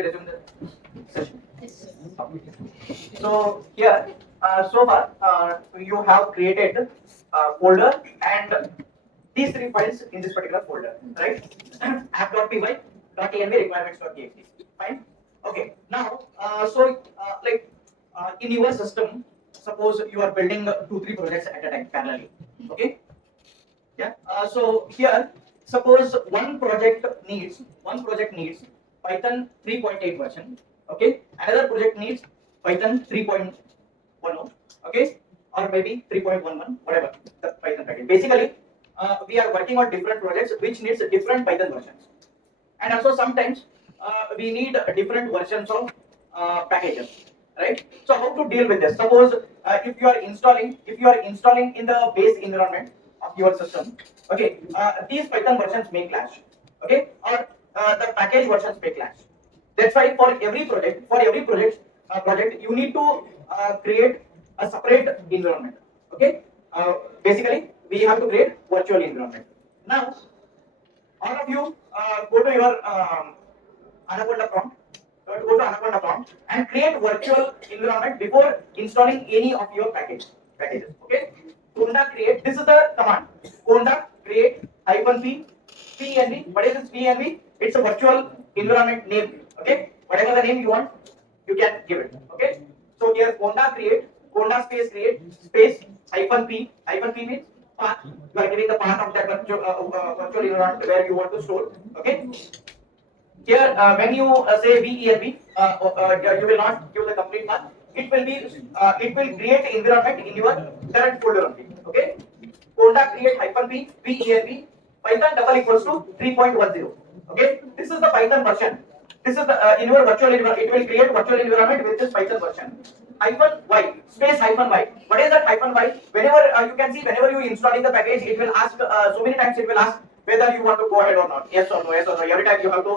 we resume the session? So here, so far, you have created a folder and these three files in this particular folder, right? app.py, .env, requirements.txt. Fine. Okay. Now, in your system, suppose you are building 2-3 projects at a time parallelly. Okay. Yeah. So here, suppose one project needs Python 3.8 version. Okay. Another project needs Python 3.10. Okay. Or maybe 3.11, whatever the Python package. Basically, we are working on different projects which needs different Python versions, and also sometimes we need different versions of packages, right? So how to deal with this? Suppose if you are installing in the base environment of your system, okay, these Python versions may clash, okay, or the package versions may clash. That's why for every project you need to create a separate environment. Okay, basically we have to create virtual environment. Now all of you go to your Anaconda prompt. Go to Anaconda prompt and create virtual environment before installing any of your packages. Okay. Conda create. This is the command. Conda create -p pnv. What is this pnv? It's a virtual environment name. Okay. Whatever the name you want, you can give it. Okay. So here Conda create. Conda space create space -p. -p means path. You are giving the path of that virtual environment where you want to store. Okay. Here, when you say VELB, you will not give the complete path. It will create environment in your current folder only. Okay. Conda create -p VELB Python double equals to 3.10. Okay. This is the Python version. This is the in your virtual environment. It will create virtual environment with this Python version. -y space -y. What is that -y? Whenever you can see, whenever you installing the package, it will ask so many times. It will ask whether you want to go ahead or not. Yes or no. Yes or no. Every time you have to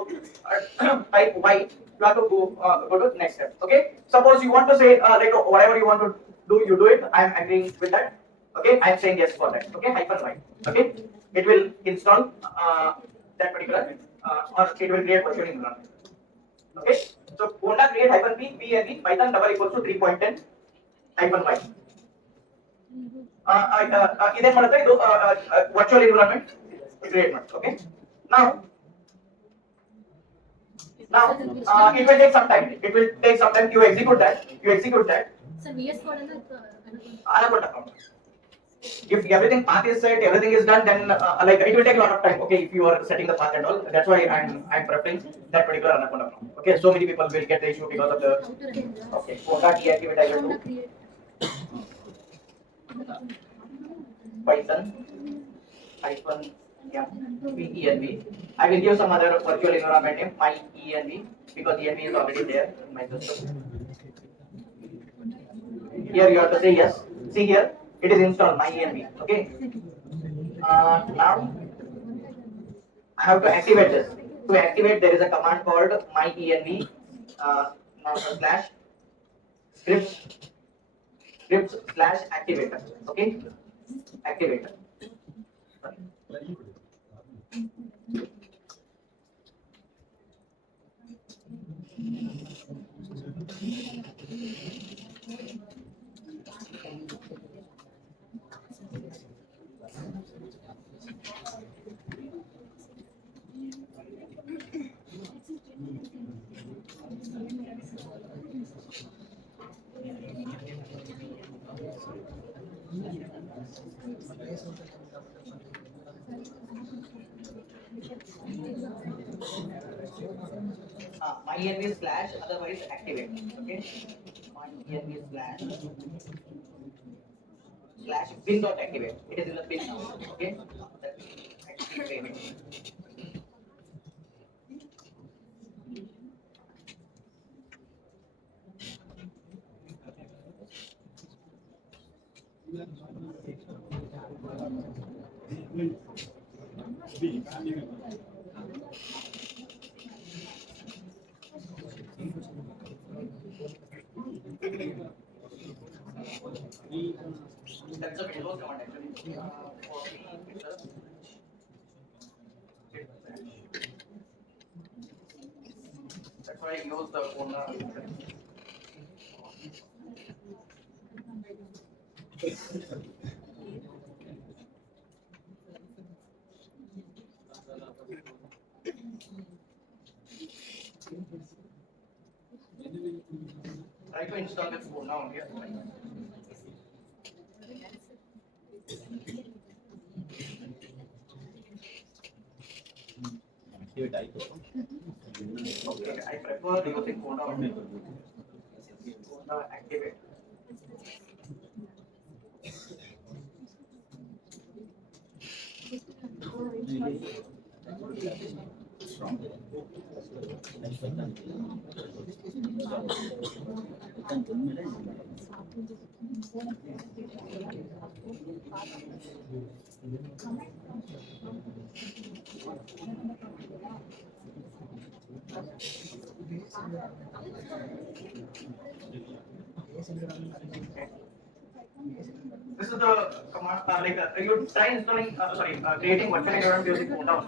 type y. You have to go to next step. Okay. Suppose you want to say like whatever you want to do, you do it. I am agreeing with that. Okay. I am saying yes for that. Okay. -y. Okay. It will install that particular or it will create virtual environment. Okay. So Conda create -p pnv Python double equals to 3.10 -y. ಇದೇನ್ ಮಾಡುತ್ತೆ ಇದು virtual environment create ಮಾಡುತ್ತೆ. Okay. Now it will take some time. You execute that. Sir, VS Code and Anaconda prompt. If everything path is set, everything is done, then like it will take a lot of time. Okay, if you are setting the path and all, that's why I'm preferring that particular Anaconda prompt. Okay, so many people will get the issue because of the okay. Conda deactivate I will do Python hyphen yeah env. I will give some other virtual environment name my env because env is already there in my system. Here you have to say yes. See here. It is installed my env. Okay. Now I have to activate this. To activate, there is a command called my env now slash scripts slash activator. Okay. Activator. My env slash otherwise activate. Okay. My env slash bin dot activate. It is in the bin now. Okay. Activate. That's a Windows command actually. That's why I use the phone. Try to install this phone now. Yeah. Okay, I prefer using phone now. Phone activate. This is the command, you try installing, creating virtual environment using phone now.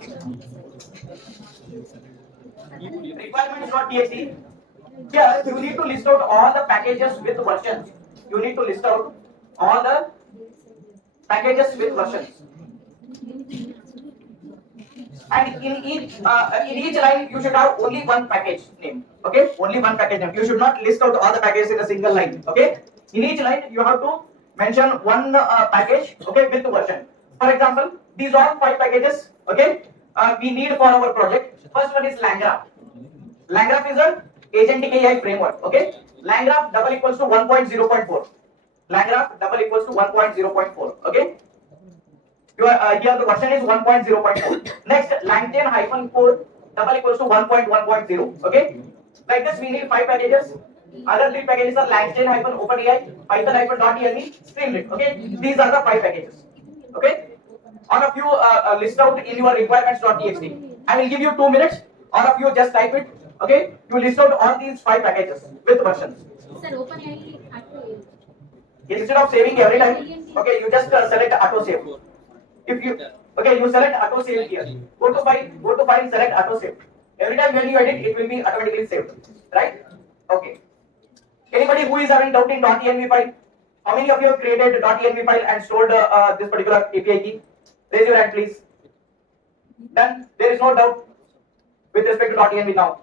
Requirements.txt. Here you need to list out all the packages with versions. You need to list out all the packages with versions. And in each line you should have only one package name. Okay, only one package name. You should not list out all the packages in a single line. Okay, in each line you have to mention one package. Okay, with the version. For example, these are 5 packages. Okay, we need for our project. First one is LangGraph. LangGraph is a Agentic AI framework. Okay, LangGraph double equals to 1.0.4. LangGraph double equals to 1.0.4. Okay. Here the version is 1.0.4. Next, LangChain -4 double equals to 1.1.0. Okay. Like this, we need 5 packages. Other 3 packages are LangChain -OpenAI, Python-.env, Streamlit. Okay. These are the 5 packages. Okay. All of you list out in your requirements.txt. I will give you 2 minutes. All of you just type it. Okay. You list out all these 5 packages with versions. Sir, OpenAI Instead of saving every time, okay, you just select auto save. If you you select auto save here. Go to file, select auto save. Every time when you edit, it will be automatically saved, right? Okay. Anybody who is having doubt in .env file? How many of you have created .env file and stored this particular API key? Raise your hand, please. Then there is no doubt with respect to .env now,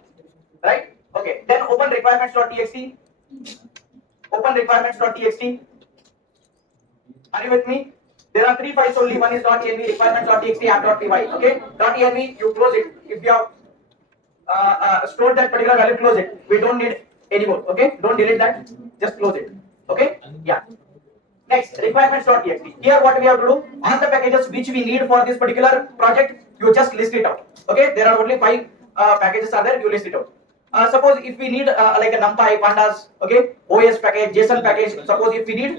right? Okay. Then open requirements.txt. Open requirements.txt. Are you with me? There are 3 files only. One is .env, requirements.txt, app.py. Okay. .env, you close it. If you have stored that particular value, close it. We don't need anymore. Okay. Don't delete that. Just close it. Okay. Yeah. Next, requirements.txt. Here, what we have to do, all the packages which we need for this particular project, you just list it out. Okay. There are only 5 packages are there. You list it out. Suppose if we need like a NumPy, Pandas, okay, OS package, JSON package. Suppose if we need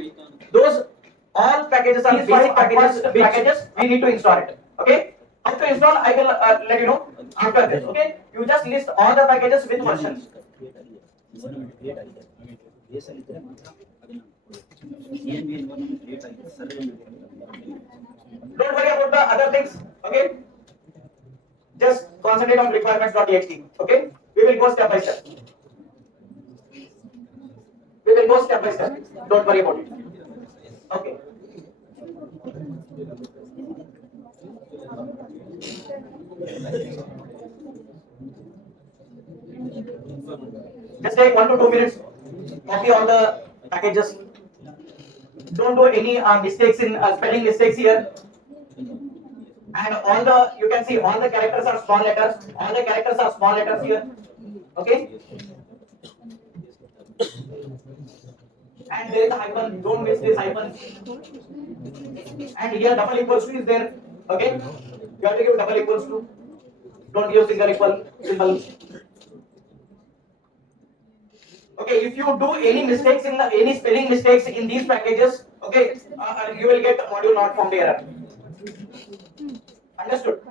those. All packages are basic packages. We need to install it. Okay. How to install? I will let you know after this. Okay. You just list all the packages with versions. Don't worry about the other things. Okay. Just concentrate on requirements.txt. Okay. We will go step by step. We will go step by step. Don't worry about it. Okay. Just take 1 to 2 minutes. Copy all the packages. Don't do any mistakes in spelling mistakes here. And all the you can see all the characters are small letters. All the characters are small letters here. Okay. And there is a hyphen. Don't miss this hyphen. And here double equals to is there. Okay. You have to give double equals to. Don't use single equal symbol. Okay, if you do any mistakes in any spelling mistakes in these packages, okay, you will get module not found error. Understood?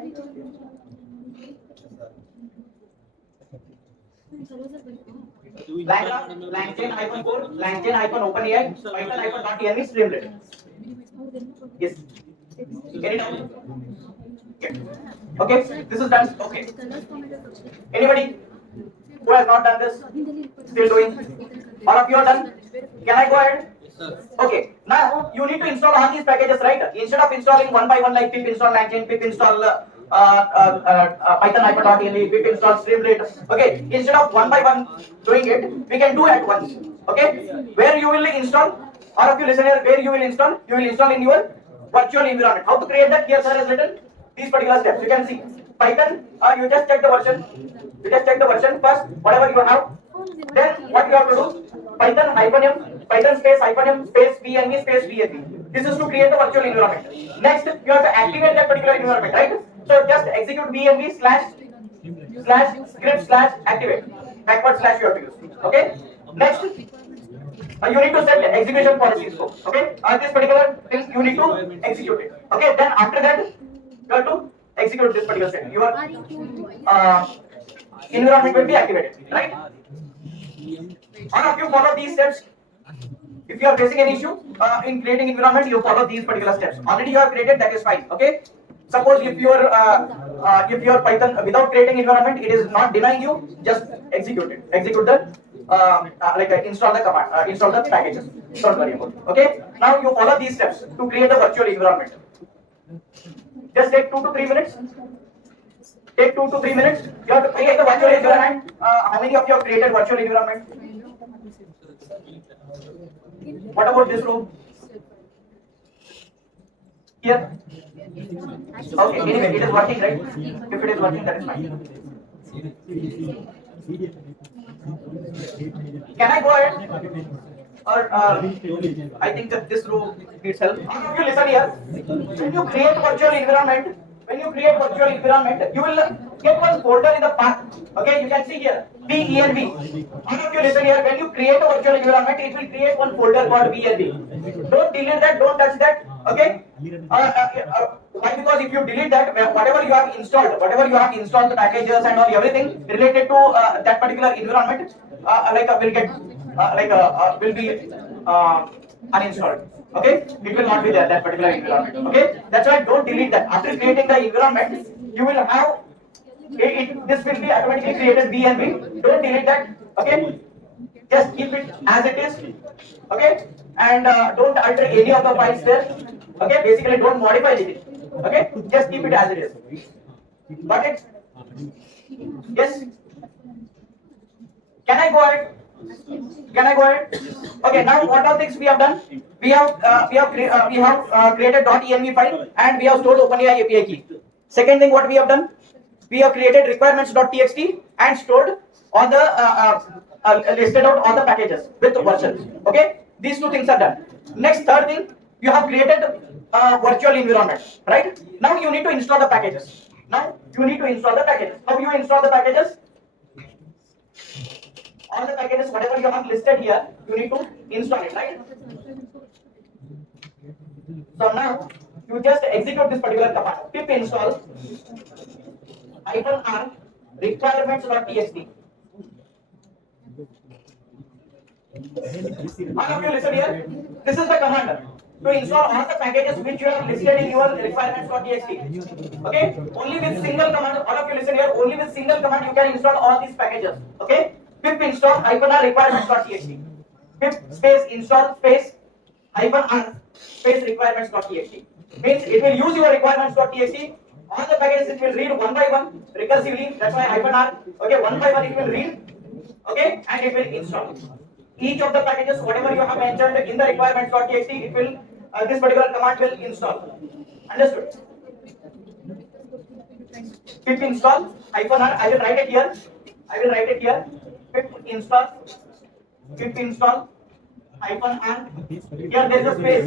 LangChain -4, LangChain -OpenAI, Python-.env, Streamlit. Yes. Get it out? Okay, this is done. Okay. Anybody? Who has not done this? Still doing? All of you are done? Can I go ahead? Okay, now you need to install all these packages, right? Instead of installing one by one, like pip install langchain, pip install Python hyper.ele, pip install streamlit. Okay, instead of one by one doing it, we can do at once. Okay, where you will install, all of you listen here, where you will install? You will install in your virtual environment. How to create that? Here, sir has written these particular steps. You can see Python. You just check the version. You just check the version first, whatever you have. Then what you have to do? Python hyphen m, Python space hyphen m space vnv space vnv. This is to create the virtual environment. Next, you have to activate that particular environment, right? So just execute vnv slash script slash activate. Backward slash you have to use. Okay. Next, you need to set execution policies. Okay. This particular thing you need to execute it. Okay. Then after that, you have to execute this particular step. Your environment will be activated, right? All of you follow these steps. If you are facing an issue in creating environment, you follow these particular steps. Already you have created, that is fine. Okay. Suppose if your Python without creating environment, it is not denying you, just execute it. Execute the install the command, install the packages. Don't worry about it. Okay. Now you follow these steps to create the virtual environment. Just take 2 to 3 minutes. Take 2 to 3 minutes. You have to create the virtual environment. How many of you have created virtual environment? What about this room? Here? Okay, anyway, it is working, right? If it is working, that is fine. Can I go ahead? Or I think that this room needs help. All of you listen here. When you create virtual environment, you will get one folder in the path. Okay, you can see here VENV. All of you listen here. When you create a virtual environment, it will create one folder called VENV. Don't delete that. Don't touch that. Okay. Why? Because if you delete that, whatever you have installed, the packages and all everything related to that particular environment, will be uninstalled. Okay, it will not be there, that particular environment. Okay, that's why don't delete that. After creating the environment, you will have this will be automatically created VNV. Don't delete that. Okay, just keep it as it is. Okay, and don't alter any of the files there. Okay, basically don't modify it. Okay, just keep it as it is. Got it? Yes. Can I go ahead? Can I go ahead? Okay. Now, what all things we have done? We have created .env file and we have stored OpenAI API key. Second thing, what we have done? We have created requirements.txt and stored all the listed out all the packages with versions. Okay. These two things are done. Next, third thing, you have created virtual environment. Right. Now you need to install the packages. How you install the packages? All the packages, whatever you have listed here, you need to install it, right? So now you just execute this particular command: pip install -r requirements.txt. All of you listen here. This is the command to install all the packages which you have listed in your requirements.txt. Okay? Only with single command. All of you listen here. Only with single command you can install all these packages. Okay? Pip install -r requirements.txt. Pip space install space -r space requirements.txt. Means it will use your requirements.txt. All the packages it will read one by one recursively. That's why -r. Okay, one by one it will read. Okay, and it will install. Each of the packages, whatever you have mentioned in the requirements.txt, it will this particular command will install. Understood? Pip install -r. I will write it here. Pip install -r. Here there is a space.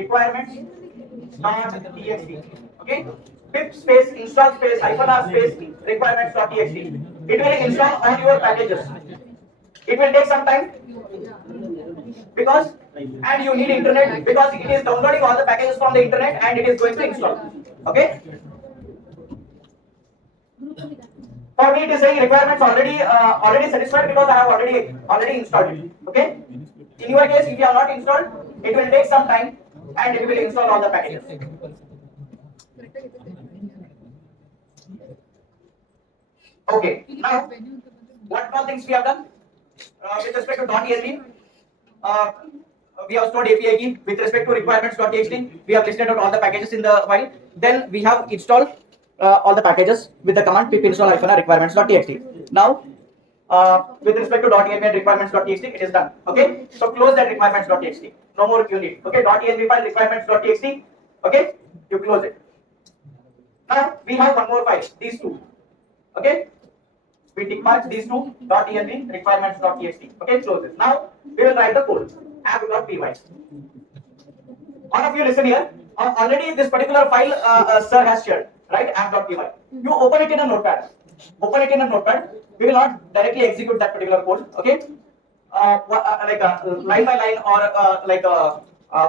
Requirements.txt. Okay. Pip space install space -r space requirements.txt. It will install all your packages. It will take some time and you need internet because it is downloading all the packages from the internet and it is going to install. Okay. For me, it is saying requirements already satisfied because I have already installed it. Okay. In your case, if you have not installed, it will take some time and it will install all the packages. Okay. Now, what all things we have done with respect to .env? Uh, we have stored API key with respect to requirements.txt. We have listed out all the packages in the file. Then we have installed all the packages with the command pip install -r requirements.txt. Now, with respect to .env and requirements.txt, it is done. Okay, so close that requirements.txt. No more you need. Okay, .env file requirements.txt. Okay, you close it. Now we have one more file. These two. Okay, we tick mark these two .env requirements.txt. Okay, close it. Now we will write the code app.py. All of you listen here. Already this particular file sir has shared, right? App.py. You open it in a notepad. Open it in a notepad. We will not directly execute that particular code. Okay, line by line or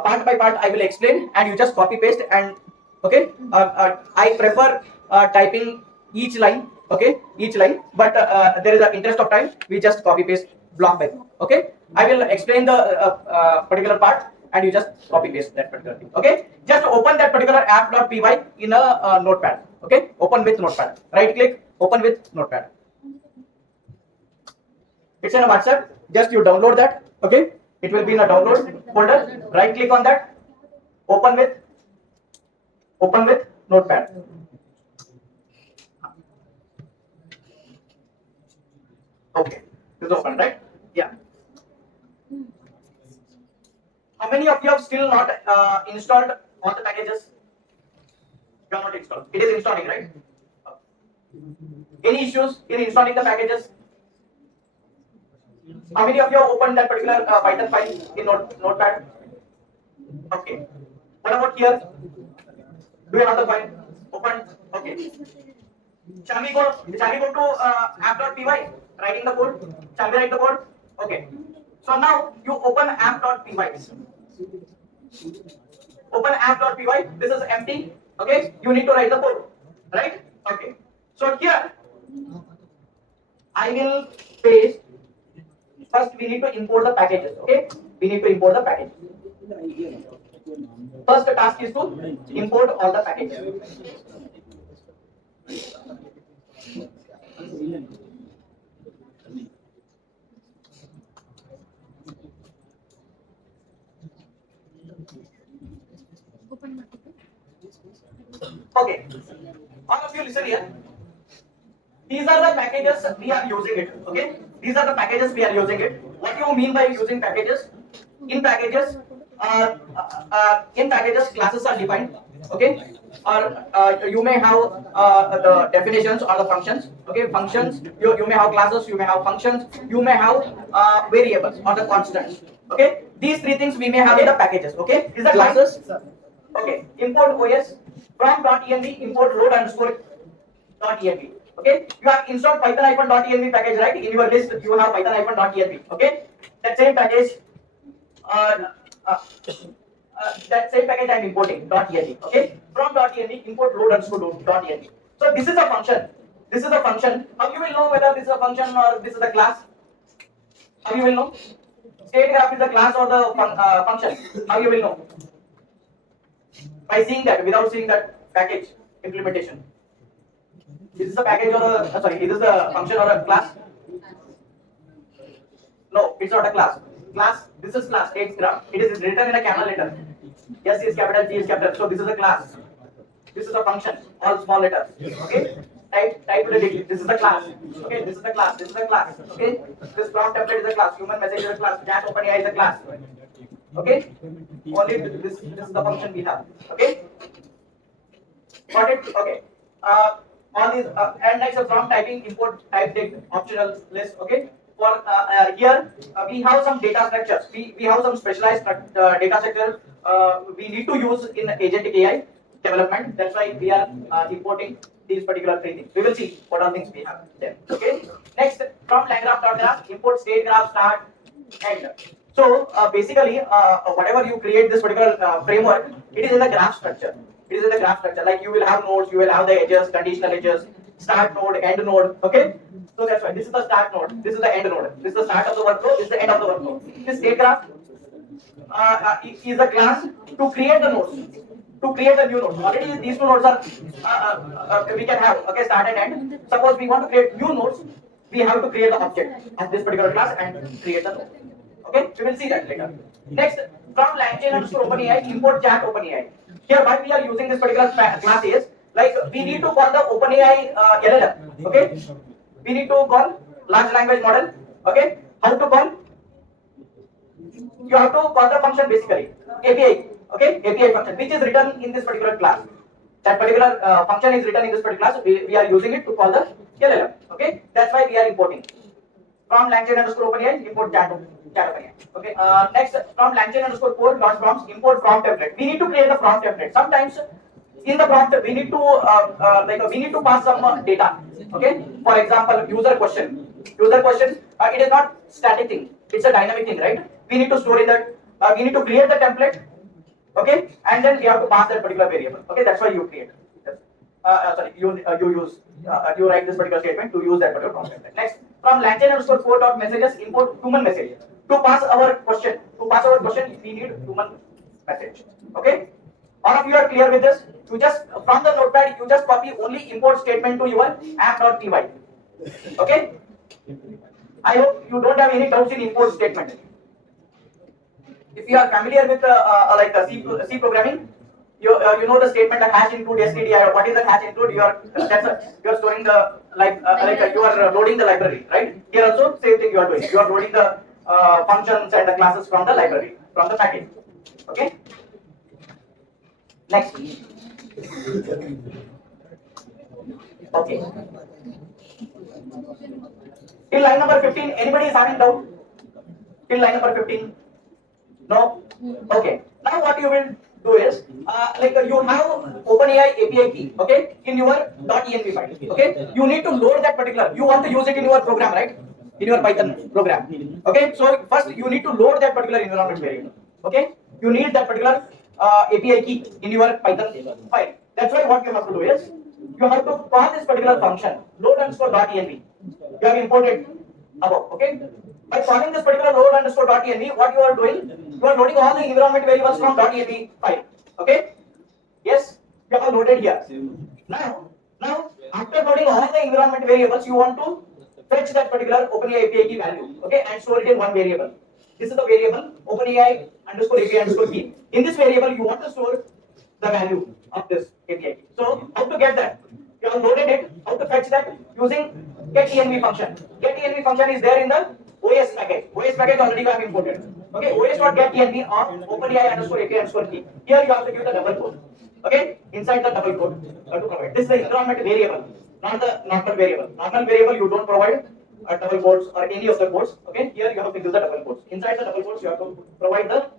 part by part. I will explain, and you just copy paste. And okay, I prefer typing each line. Okay, each line. But there is an interest of time. We just copy paste block by block. Okay, I will explain the particular part, and you just copy paste that particular thing. Okay, just open that particular app.py in a notepad. Okay, open with notepad. Right click, open with notepad. It's in a WhatsApp. Just you download that. Okay, it will be in a download folder. Right click on that. Open with notepad. Okay, this is open, right? Yeah. How many of you have still not installed all the packages? You have not installed. It is installing, right? Any issues in installing the packages? How many of you have opened that particular Python file in Notepad? Okay. What about here? Do you have the file open? Okay. Shall we go to app.py? Writing the code. Shall we write the code? Okay. So now you open app.py. Open app.py. This is empty. Okay. You need to write the code. Right? Okay. So here I will paste. First, we need to import the packages. Okay, we need to import the packages. First task is to import all the packages. Okay, all of you listen here. These are the packages we are using it. Okay, these are the packages we are using it. What do you mean by using packages? In packages, classes are defined. Okay, or you may have the definitions or the functions. Okay, functions. You may have classes. You may have functions. You may have variables or the constants. Okay, these three things we may have in the packages. Okay, these are classes. Okay, import OS from .env. Import load underscore .env. Okay, you have installed python-env package, right? In your list, you have python-env. Okay, that same package, I am importing .env. Okay, from .env import load underscore .env. So this is a function. This is a function. How you will know whether this is a function or this is a class? How you will know? State graph is a class or the function? How you will know? By seeing that, without seeing that package implementation. Is this a package or a is this a function or a class? No, it's not a class. Class, this is class, state graph. It is written in a capital letter. S is capital, G is capital. So this is a class. This is a function, all small letters. Okay? Type to the degree. This is the class. Okay, this is the class. This is the class. Okay? This prompt template is a class. Human message is a class. Chat OpenAI is a class. Okay? Only this is the function we have. Okay? Got it? Okay. All these and next from typing import type date optional list. Okay. For here we have some data structures. We have some specialized data structures we need to use in Agentic AI development. That's why we are importing these particular three things. We will see what are things we have there. Okay. Next from line-graph.graph import state graph start end. So basically whatever you create this particular framework, it is in the graph structure. It is in the graph structure. Like you will have nodes, you will have the edges, conditional edges, start node, end node. Okay. So that's why this is the start node, this is the end node, this is the start of the workflow, this is the end of the workflow. This state graph is a class to create the nodes. to create the new nodes. Already these two nodes are we can have okay start and end. Suppose we want to create new nodes, we have to create the object of this particular class and create the node. Okay, we will see that later. Next, from LangChain underscore OpenAI import chat OpenAI. Here, why we are using this particular class is like we need to call the OpenAI LLM. Okay, we need to call large language model. Okay, how to call? You have to call the function basically API. Okay, API function which is written in this particular class. That particular function is written in this particular class. We are using it to call the LLM. Okay, that's why we are importing. From LangChain underscore OpenAI import chat OpenAI. Okay. Next, from LangChain underscore core dot prompts import prompt template. We need to create the prompt template. Sometimes in the prompt we need to we need to pass some data. Okay. For example, user question. User question. It is not static thing. It's a dynamic thing, right? We need to store in that. We need to create the template. Okay, and then we have to pass that particular variable. Okay, that's why you create. Sorry, you write this particular statement to use that particular prompt. Next, from LangChain underscore core dot messages import human message. To pass our question, we need human message. Okay, all of you are clear with this? You just from the notepad you just copy only import statement to your app.py. Okay, I hope you don't have any doubts in import statement. If you are familiar with C programming, you know the statement that hash include stdio. What is that hash include? You are storing the you are loading the library, right? Here also same thing you are doing. You are loading the functions and the classes from the library, from the package. Okay. Next. Okay. Till line number 15, anybody is having doubt? Till line number 15. No? Okay. Now what you will do is, you have OpenAI API key, okay, in your .env file, okay. You need to load that particular. You want to use it in your program, right? In your Python program, okay. So first you need to load that particular environment variable, okay. You need that particular API key in your Python file. That's why what you have to do is, you have to call this particular function load underscore .env. You have imported above, okay. By calling this particular load underscore .env, what you are doing? You are loading all the environment variables from .env file. Okay? Yes, you have loaded here. Now after loading all the environment variables, you want to fetch that particular OpenAI API key value. Okay, and store it in one variable. This is the variable OpenAI underscore API underscore key. In this variable, you want to store the value of this API key. So how to get that? You have loaded it. How to fetch that? Using getEnv function. GetEnv function is there in the OS package. OS package already you have imported. Okay, OS.getEnv of OpenAI underscore API underscore key. Here you have to give the double quote. Okay, inside the double quote to provide. This is the environment variable, not the normal variable. Normal variable you don't provide double quotes or any of the quotes. Okay, here you have to give the double quotes. Inside the double quotes you have to provide the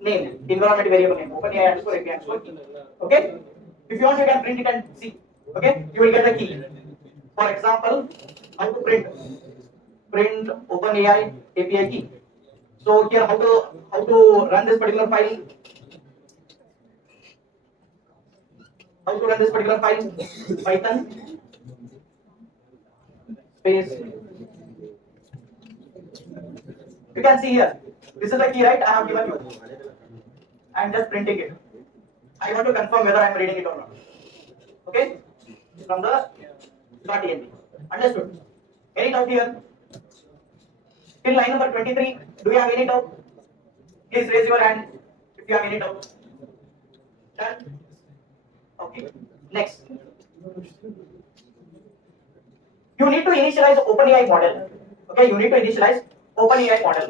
name, environment variable name, OpenAI underscore API underscore key. Okay, if you want you can print it and see. Okay, you will get the key. For example, how to print OpenAI API key. So here how to run this particular file. How to run this particular file? Python space. You can see here. This is the key, right? I have given you. I am just printing it. I want to confirm whether I am reading it or not. Okay? From the .env. Understood? Any doubt here? Till line number 23, do you have any doubt? Please raise your hand if you have any doubt. Done? Okay. Next. You need to initialize OpenAI model. Okay, you need to initialize OpenAI model.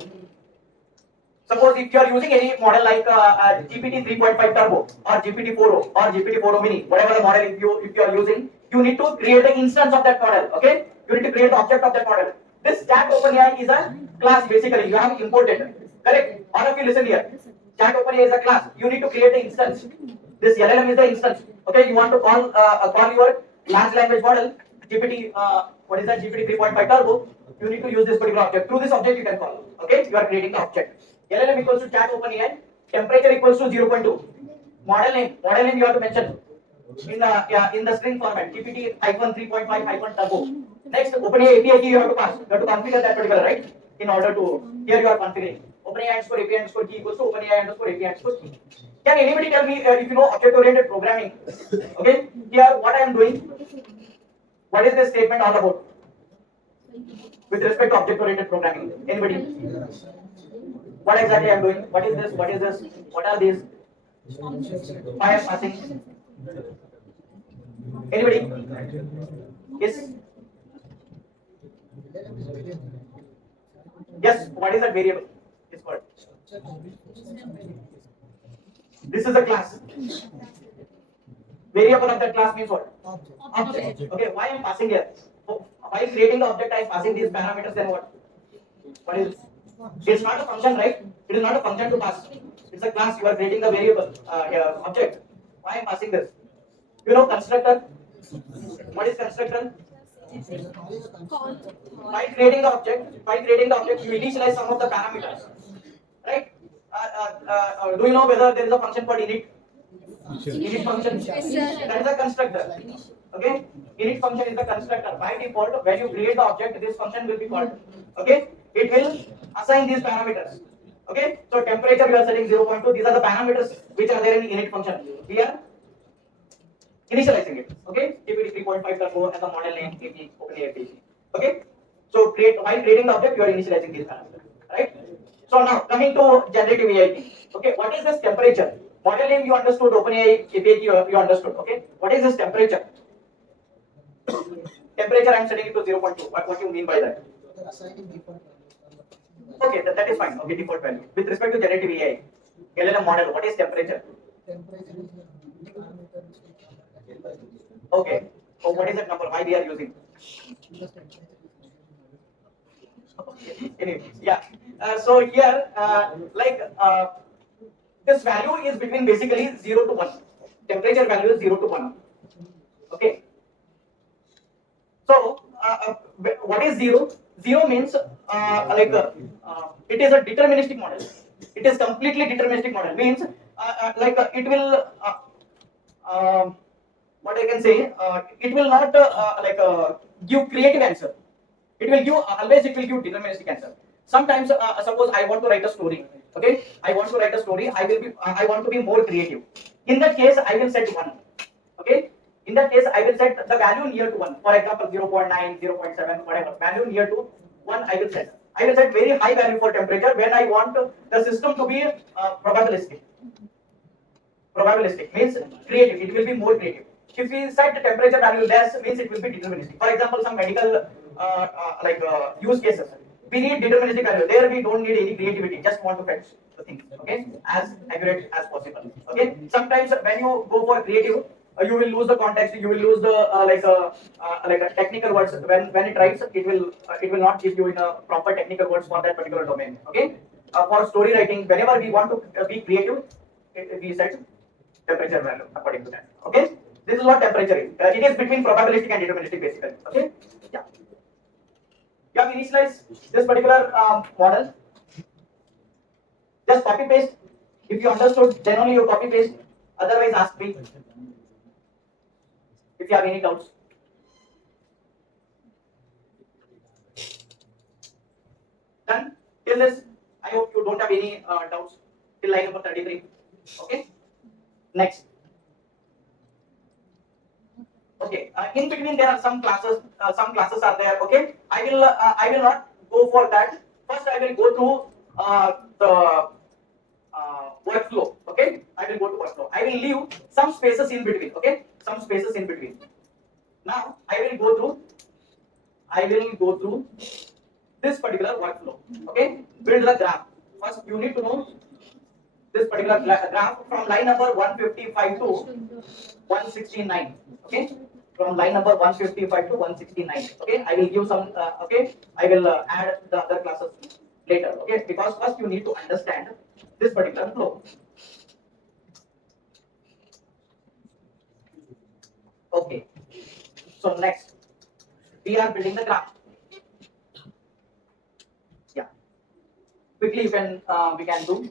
Suppose if you are using any model like GPT 3.5 Turbo or GPT 4o or GPT 4o Mini, whatever the model if you are using, you need to create an instance of that model. Okay, you need to create the object of that model. This chat OpenAI is a class basically. You have imported. Correct? All of you listen here. Chat OpenAI is a class. You need to create an instance. This LLM is the instance. Okay, you want to call your large language model GPT. What is that? GPT 3.5 Turbo. You need to use this particular object. Through this object you can call. Okay, you are creating the object. LLM equals to chat OpenAI. Temperature equals to 0.2. Model name you have to mention in the string format. GPT -3.5 Turbo. Next, OpenAI API key you have to pass. You have to configure that particular, right? In order to here you are configuring OpenAI underscore API underscore key equals to OpenAI underscore API underscore key. Can anybody tell me if you know object-oriented programming? Okay, here what I am doing. What is this statement all about? With respect to object-oriented programming, anybody? What exactly I am doing? What is this? What is this? What are these? Why I am passing? Anybody? Yes. Yes. What is that variable? It's called. This is a class. Variable of that class means what? Object. Okay. Why I am passing here? While creating the object, I am passing these parameters. Then what? What is it? It's not a function, right? It is not a function to pass. It's a class. You are creating the variable object. Why I am passing this? You know constructor. What is constructor? By creating the object, you initialize some of the parameters, right? Do you know whether there is a function called init? Init function. That is a constructor. Okay. Init function is the constructor. By default, when you create the object, this function will be called. Okay. It will assign these parameters. Okay. So temperature you are setting 0.2. These are the parameters which are there in the init function. We are initializing it. Okay. TPD 3.5 turbo as a model name API, OpenAI API. Okay. So while creating the object, you are initializing these parameters. Right. So now coming to generative AI. Okay. What is this temperature? Model name you understood, OpenAI API you understood. Okay. What is this temperature? Temperature I am setting it to 0.2. What do you mean by that? Okay, that is fine. Okay, default value. With respect to generative AI, LLM model, what is temperature? Okay. So what is that number? Why we are using? Anyway, yeah. So here, this value is between basically 0 to 1. Temperature value is 0 to 1. Okay. So what is 0? 0 means it is a deterministic model. It is completely deterministic model. Means it will what I can say, it will not give creative answer. It will give always. It will give deterministic answer. Sometimes, suppose I want to write a story. Okay, I want to write a story. I want to be more creative. In that case, I will set 1. Okay. In that case, I will set the value near to 1. For example, 0.9, 0.7, whatever value near to 1. I will set. I will set very high value for temperature when I want the system to be probabilistic. Probabilistic means creative. It will be more creative. If we set the temperature value less, means it will be deterministic. For example, some medical use cases, we need deterministic value. There we don't need any creativity. Just want to fetch the things. Okay, as accurate as possible. Okay. Sometimes when you go for creative, you will lose the context. You will lose the a technical words. When it writes, it will not give you in a proper technical words for that particular domain. Okay. For story writing, whenever we want to be creative, we set temperature value according to that. Okay, this is what temperature is. It is between probabilistic and deterministic basically. Okay, yeah. You have initialized this particular model. Just copy paste. If you understood, then only you copy paste. Otherwise, ask me if you have any doubts. Done. Till this, I hope you don't have any doubts till line number 33. Okay. Next. Okay, in between there are some classes. Some classes are there. Okay, I will not go for that. First, I will go through the workflow. Okay, I will go to workflow. I will leave some spaces in between. Okay, some spaces in between. Now I will go through. I will go through this particular workflow. Okay, build the graph. First, you need to know this particular graph from line number 155 to 169. Okay, from line number 155 to 169. Okay, I will give some. Okay, I will add the other classes later. Okay, because first you need to understand this particular flow. Okay, so next we are building the graph. Yeah, quickly you can we can do.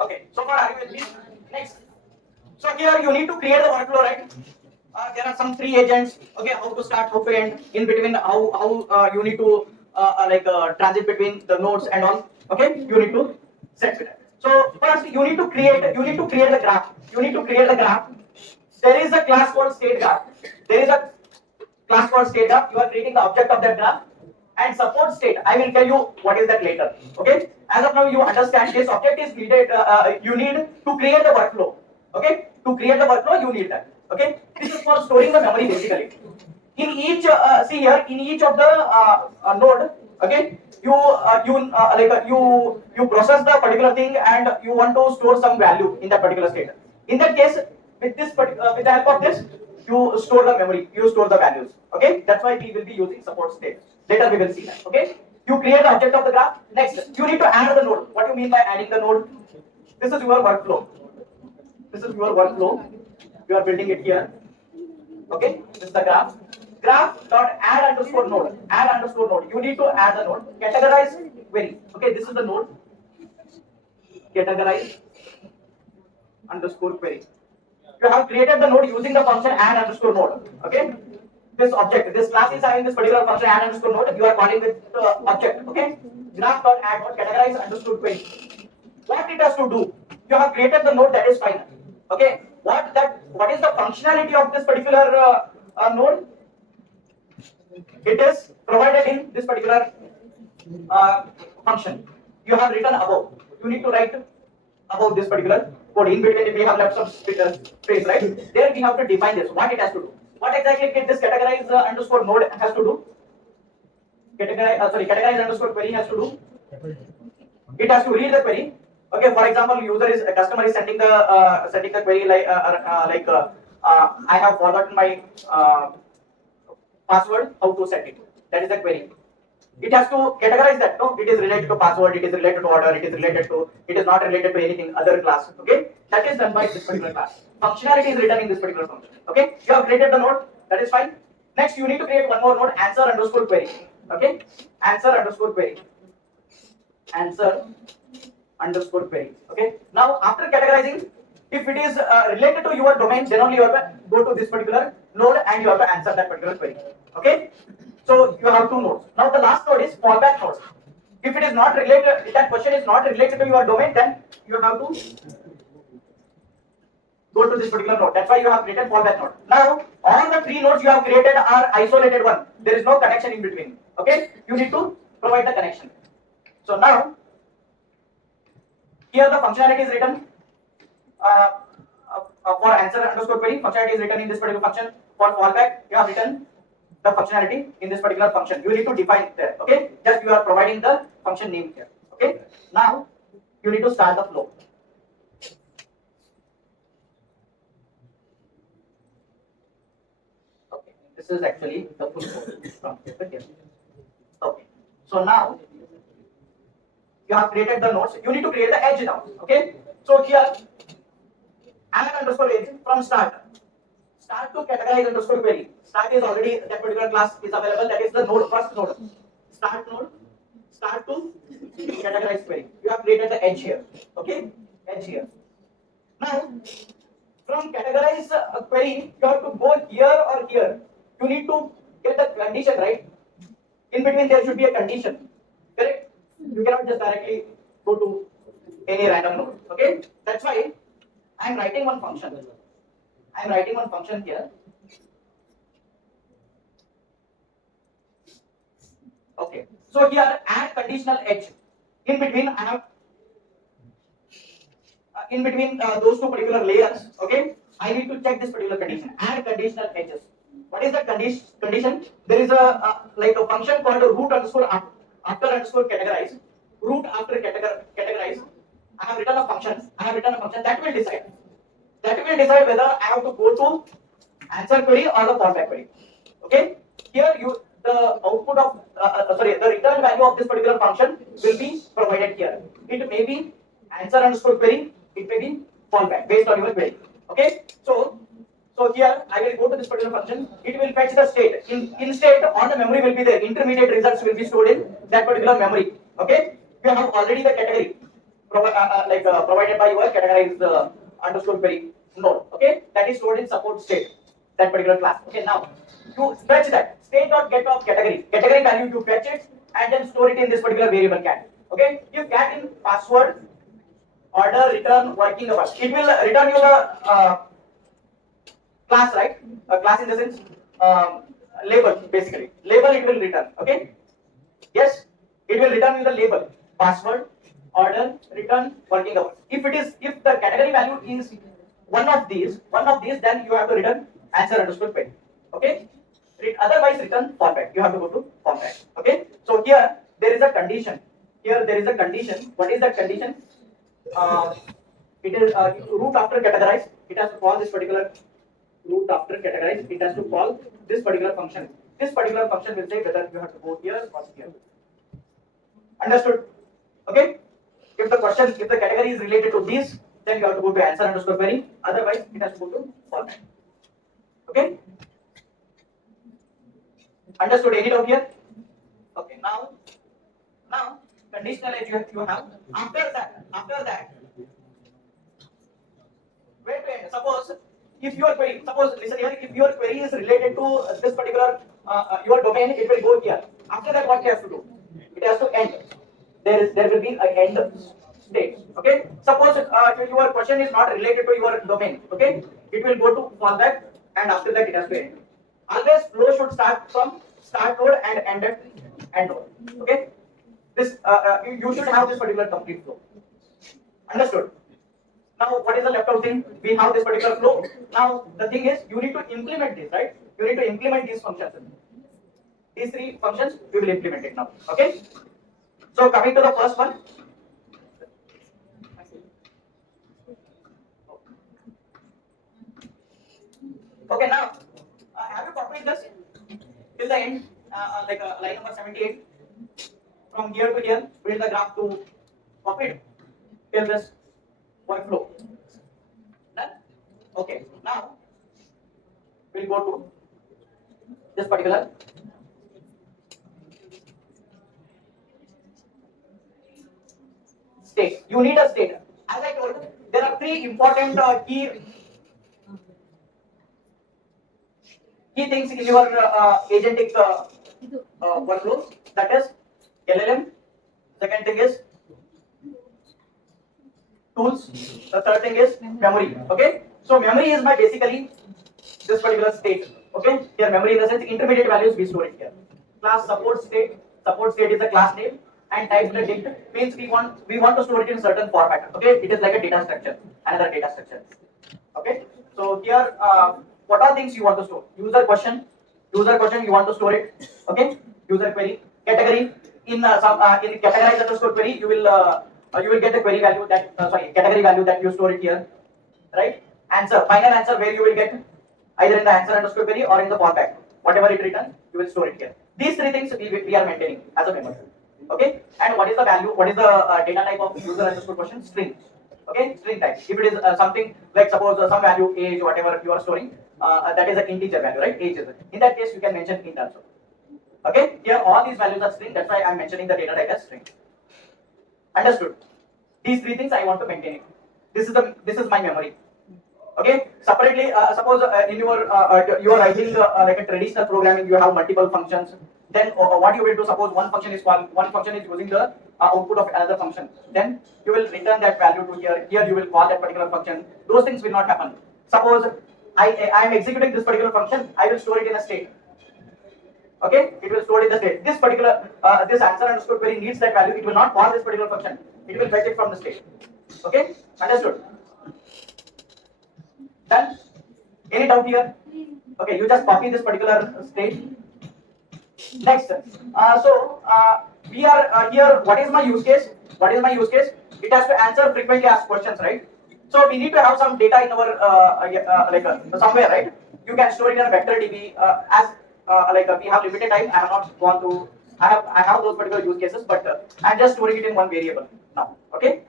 Okay, so far are you with me? Next. So here you need to create the workflow, right? There are some three agents. Okay, how to start, how to end, in between, how you need to transit between the nodes and all. Okay, you need to set it. So first you need to create the graph. You need to create the graph. There is a class called state graph. There is a class called state graph. You are creating the object of that graph. And support state, I will tell you what is that later. Okay, as of now you understand this object is needed. You need to create the workflow. Okay, to create the workflow you need that. Okay, this is for storing the memory basically. In each see here, in each of the node, okay, you process the particular thing and you want to store some value in that particular state. In that case, with with the help of this, you store the memory, you store the values. Okay, that's why we will be using support state. Later we will see that. Okay, you create the object of the graph. Next, you need to add the node. What do you mean by adding the node? This is your workflow. This is your workflow. You are building it here. Okay, this is the graph. Graph dot add underscore node. Add underscore node. You need to add the node. Categorize query. Okay, this is the node. Categorize underscore query. You have created the node using the function add underscore node. Okay, this object, this class is having this particular function add underscore node. You are calling with object. Okay, graph dot add node categorize underscore query. What it has to do? You have created the node, that is fine. Okay, what is the functionality of this particular node? It is provided in this particular function. You have written above. You need to write above this particular code. In between we have left some space, right? There we have to define this. What it has to do? What exactly this categorize underscore node has to do? Categorize underscore query has to do. It has to read the query. Okay, for example, customer is sending the query I have forgotten my password, how to set it. That is the query. It has to categorize that. No, it is related to password, it is related to order, it is not related to anything other class. Okay, that is done by this particular class. Functionality is written in this particular function. Okay, you have created the node, that is fine. Next, you need to create one more node, answer underscore query. Okay, answer underscore query. Answer underscore query. Okay, now after categorizing, if it is related to your domain, then only you have to go to this particular node and you have to answer that particular query. Okay, so you have two nodes. Now the last node is fallback node. If it is not related, if that question is not related to your domain, then you have to go to this particular node. That's why you have created fallback node. Now all the three nodes you have created are isolated one. There is no connection in between. Okay, you need to provide the connection. So now here the functionality is written for answer underscore query. Functionality is written in this particular function. For fallback, you have written the functionality in this particular function. You need to define there. Okay, just you are providing the function name here. Okay, now you need to start the flow. Okay, this is actually the full code from here. Okay, so now you have created the nodes. You need to create the edge now. Okay, so here add underscore edge from start to categorize underscore query. Start is already, that particular class is available. That is the node, first node. Start to categorize query. You have created the edge here. Okay, edge here. Now from categorize query, you have to go here or here. You need to get the condition right. In between there should be a condition. Correct? You cannot just directly go to any random node. Okay, that's why I am writing one function. I am writing one function here. Okay, so here add conditional edge. In between I have those two particular layers. Okay, I need to check this particular condition. Add conditional edges. What is the condition? There is a a function called root underscore after underscore categorize. Root after categorize. I have written a function that will decide. Whether I have to go to answer query or the fallback query. Okay, here the output of the return value of this particular function will be provided here. It may be answer underscore query, it may be fallback based on your query. Okay, so here I will go to this particular function. It will fetch the state. In state, all the memory will be there. Intermediate results will be stored in that particular memory. Okay, you have already the category provided by your categorize underscore query. node. Okay, that is stored in support state, that particular class. Okay, now you fetch that state.get of category. Category value you fetch it and then store it in this particular variable cat. Okay, if cat in password order return working hours, it will return you the class, right? A class in the sense label, basically. Label it will return. Okay. Yes, it will return you the label, password, order, return, working hours. If the category value is one of these, then you have to return answer underscore query. Okay. Otherwise, return format. You have to go to format. Okay. So here there is a condition. Here there is a condition. What is that condition? Uh, it is root after categorize. It has to call this particular root after categorize. It has to call this particular function. This particular function will say whether you have to go here or here. Understood? Okay. If the category is related to this, then you have to go to answer underscore query. Otherwise, it has to go to format. Okay. Understood? Any doubt here? Okay. Now conditional edge you have. After that, where to end? Suppose listen here, if your query is related to this particular your domain, it will go here. After that, what it has to do? It has to end. There will be an end state. Okay. Suppose your question is not related to your domain. Okay. It will go to fallback, and after that it has to end. Always flow should start from start node and end at end node. Okay. This you should have this particular complete flow. Understood? Now, what is the left out thing? We have this particular flow. Now, the thing is, you need to implement this, right? You need to implement these functions. These three functions, we will implement it now. Okay? So, coming to the first one. Okay, now, have you copied this till the end, line number 78? From here to here, build the graph to copy it till this workflow. Done? Okay, now we'll go to this particular state. You need a state. As I told, there are three important key things in your agentic workflows. That is LLM. Second thing is tools. The third thing is memory. Okay. So memory is my basically this particular state. Okay. Here memory in the sense intermediate values we store it here. Class support state. Support state is the class name and type the dict means we want to store it in certain format. Okay. It is like a data structure. Another data structure. Okay. So here what are things you want to store? User question you want to store it. Okay. User query category in in categorize underscore query you will get the query value that category value that you store it here, right? Answer final answer where you will get either in the answer underscore query or in the fallback, whatever it returns you will store it here. These three things we are maintaining as a memory. Okay, and what is the value? What is the data type of user underscore question? String. Okay, string type. If it is something like suppose some value age whatever you are storing, that is an integer value, right? Age is in that case you can mention int also. Okay, here all these values are string. That's why I am mentioning the data type as string. Understood? These three things I want to maintain it. This is my memory. Okay. Separately, suppose in your you are writing like a traditional programming, you have multiple functions. Then what you will do? Suppose one function is using the output of another function. Then you will return that value to here. Here you will call that particular function. Those things will not happen. Suppose I am executing this particular function. I will store it in a state. Okay, it will store in the state. This particular this answer underscore query needs that value. It will not call this particular function. It will fetch it from the state. Okay, understood? Done? Any doubt here? Okay, you just copy this particular state. Next, we are here. What is my use case? What is my use case? It has to answer frequently asked questions, right? So we need to have some data in our somewhere, right? You can store it in a vector DB as we have limited time. I have not gone to. I have those particular use cases, but I'm just storing it in one variable now. Okay.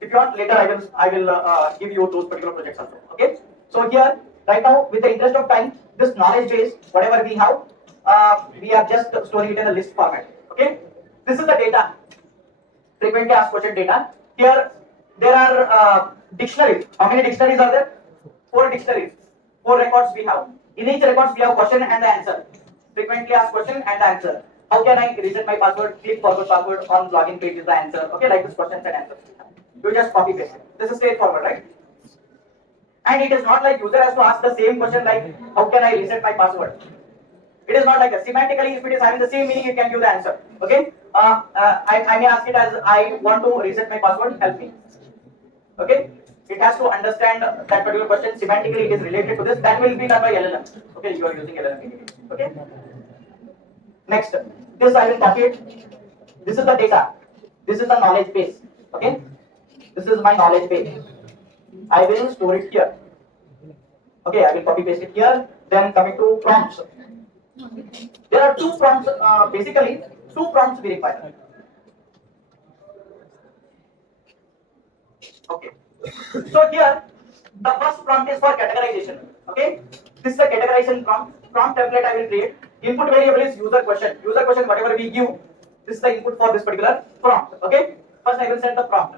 If you want later, I will give you those particular projects also. Okay. So here, right now, with the interest of time, this knowledge base, whatever we have, we are just storing it in a list format. Okay. This is the data. Frequently asked question data. Here, there are dictionaries. How many dictionaries are there? 4 dictionaries. 4 records we have. In each records we have question and the answer. Frequently asked question and answer. How can I reset my password? Click forward password on login page is the answer. Okay, like this questions and answers. You just copy paste it. This is straightforward, right? And it is not like user has to ask the same question like how can I reset my password? It is not like that. Semantically, if it is having the same meaning, you can give the answer. Okay? I may ask it as I want to reset my password. Help me. Okay? It has to understand that particular question. Semantically, it is related to this. That will be done by LLM. Okay? You are using LLM. Okay? Next, this I will copy it. This is the data. This is the knowledge base. Okay? This is my knowledge base. I will store it here. Okay, I will copy paste it here. Then coming to prompts. There are 2 prompts, basically 2 prompts we require. Okay. So here, the first prompt is for categorization. Okay. This is a categorization prompt. Prompt template I will create. Input variable is user question. User question, whatever we give, this is the input for this particular prompt. Okay. First I will set the prompt.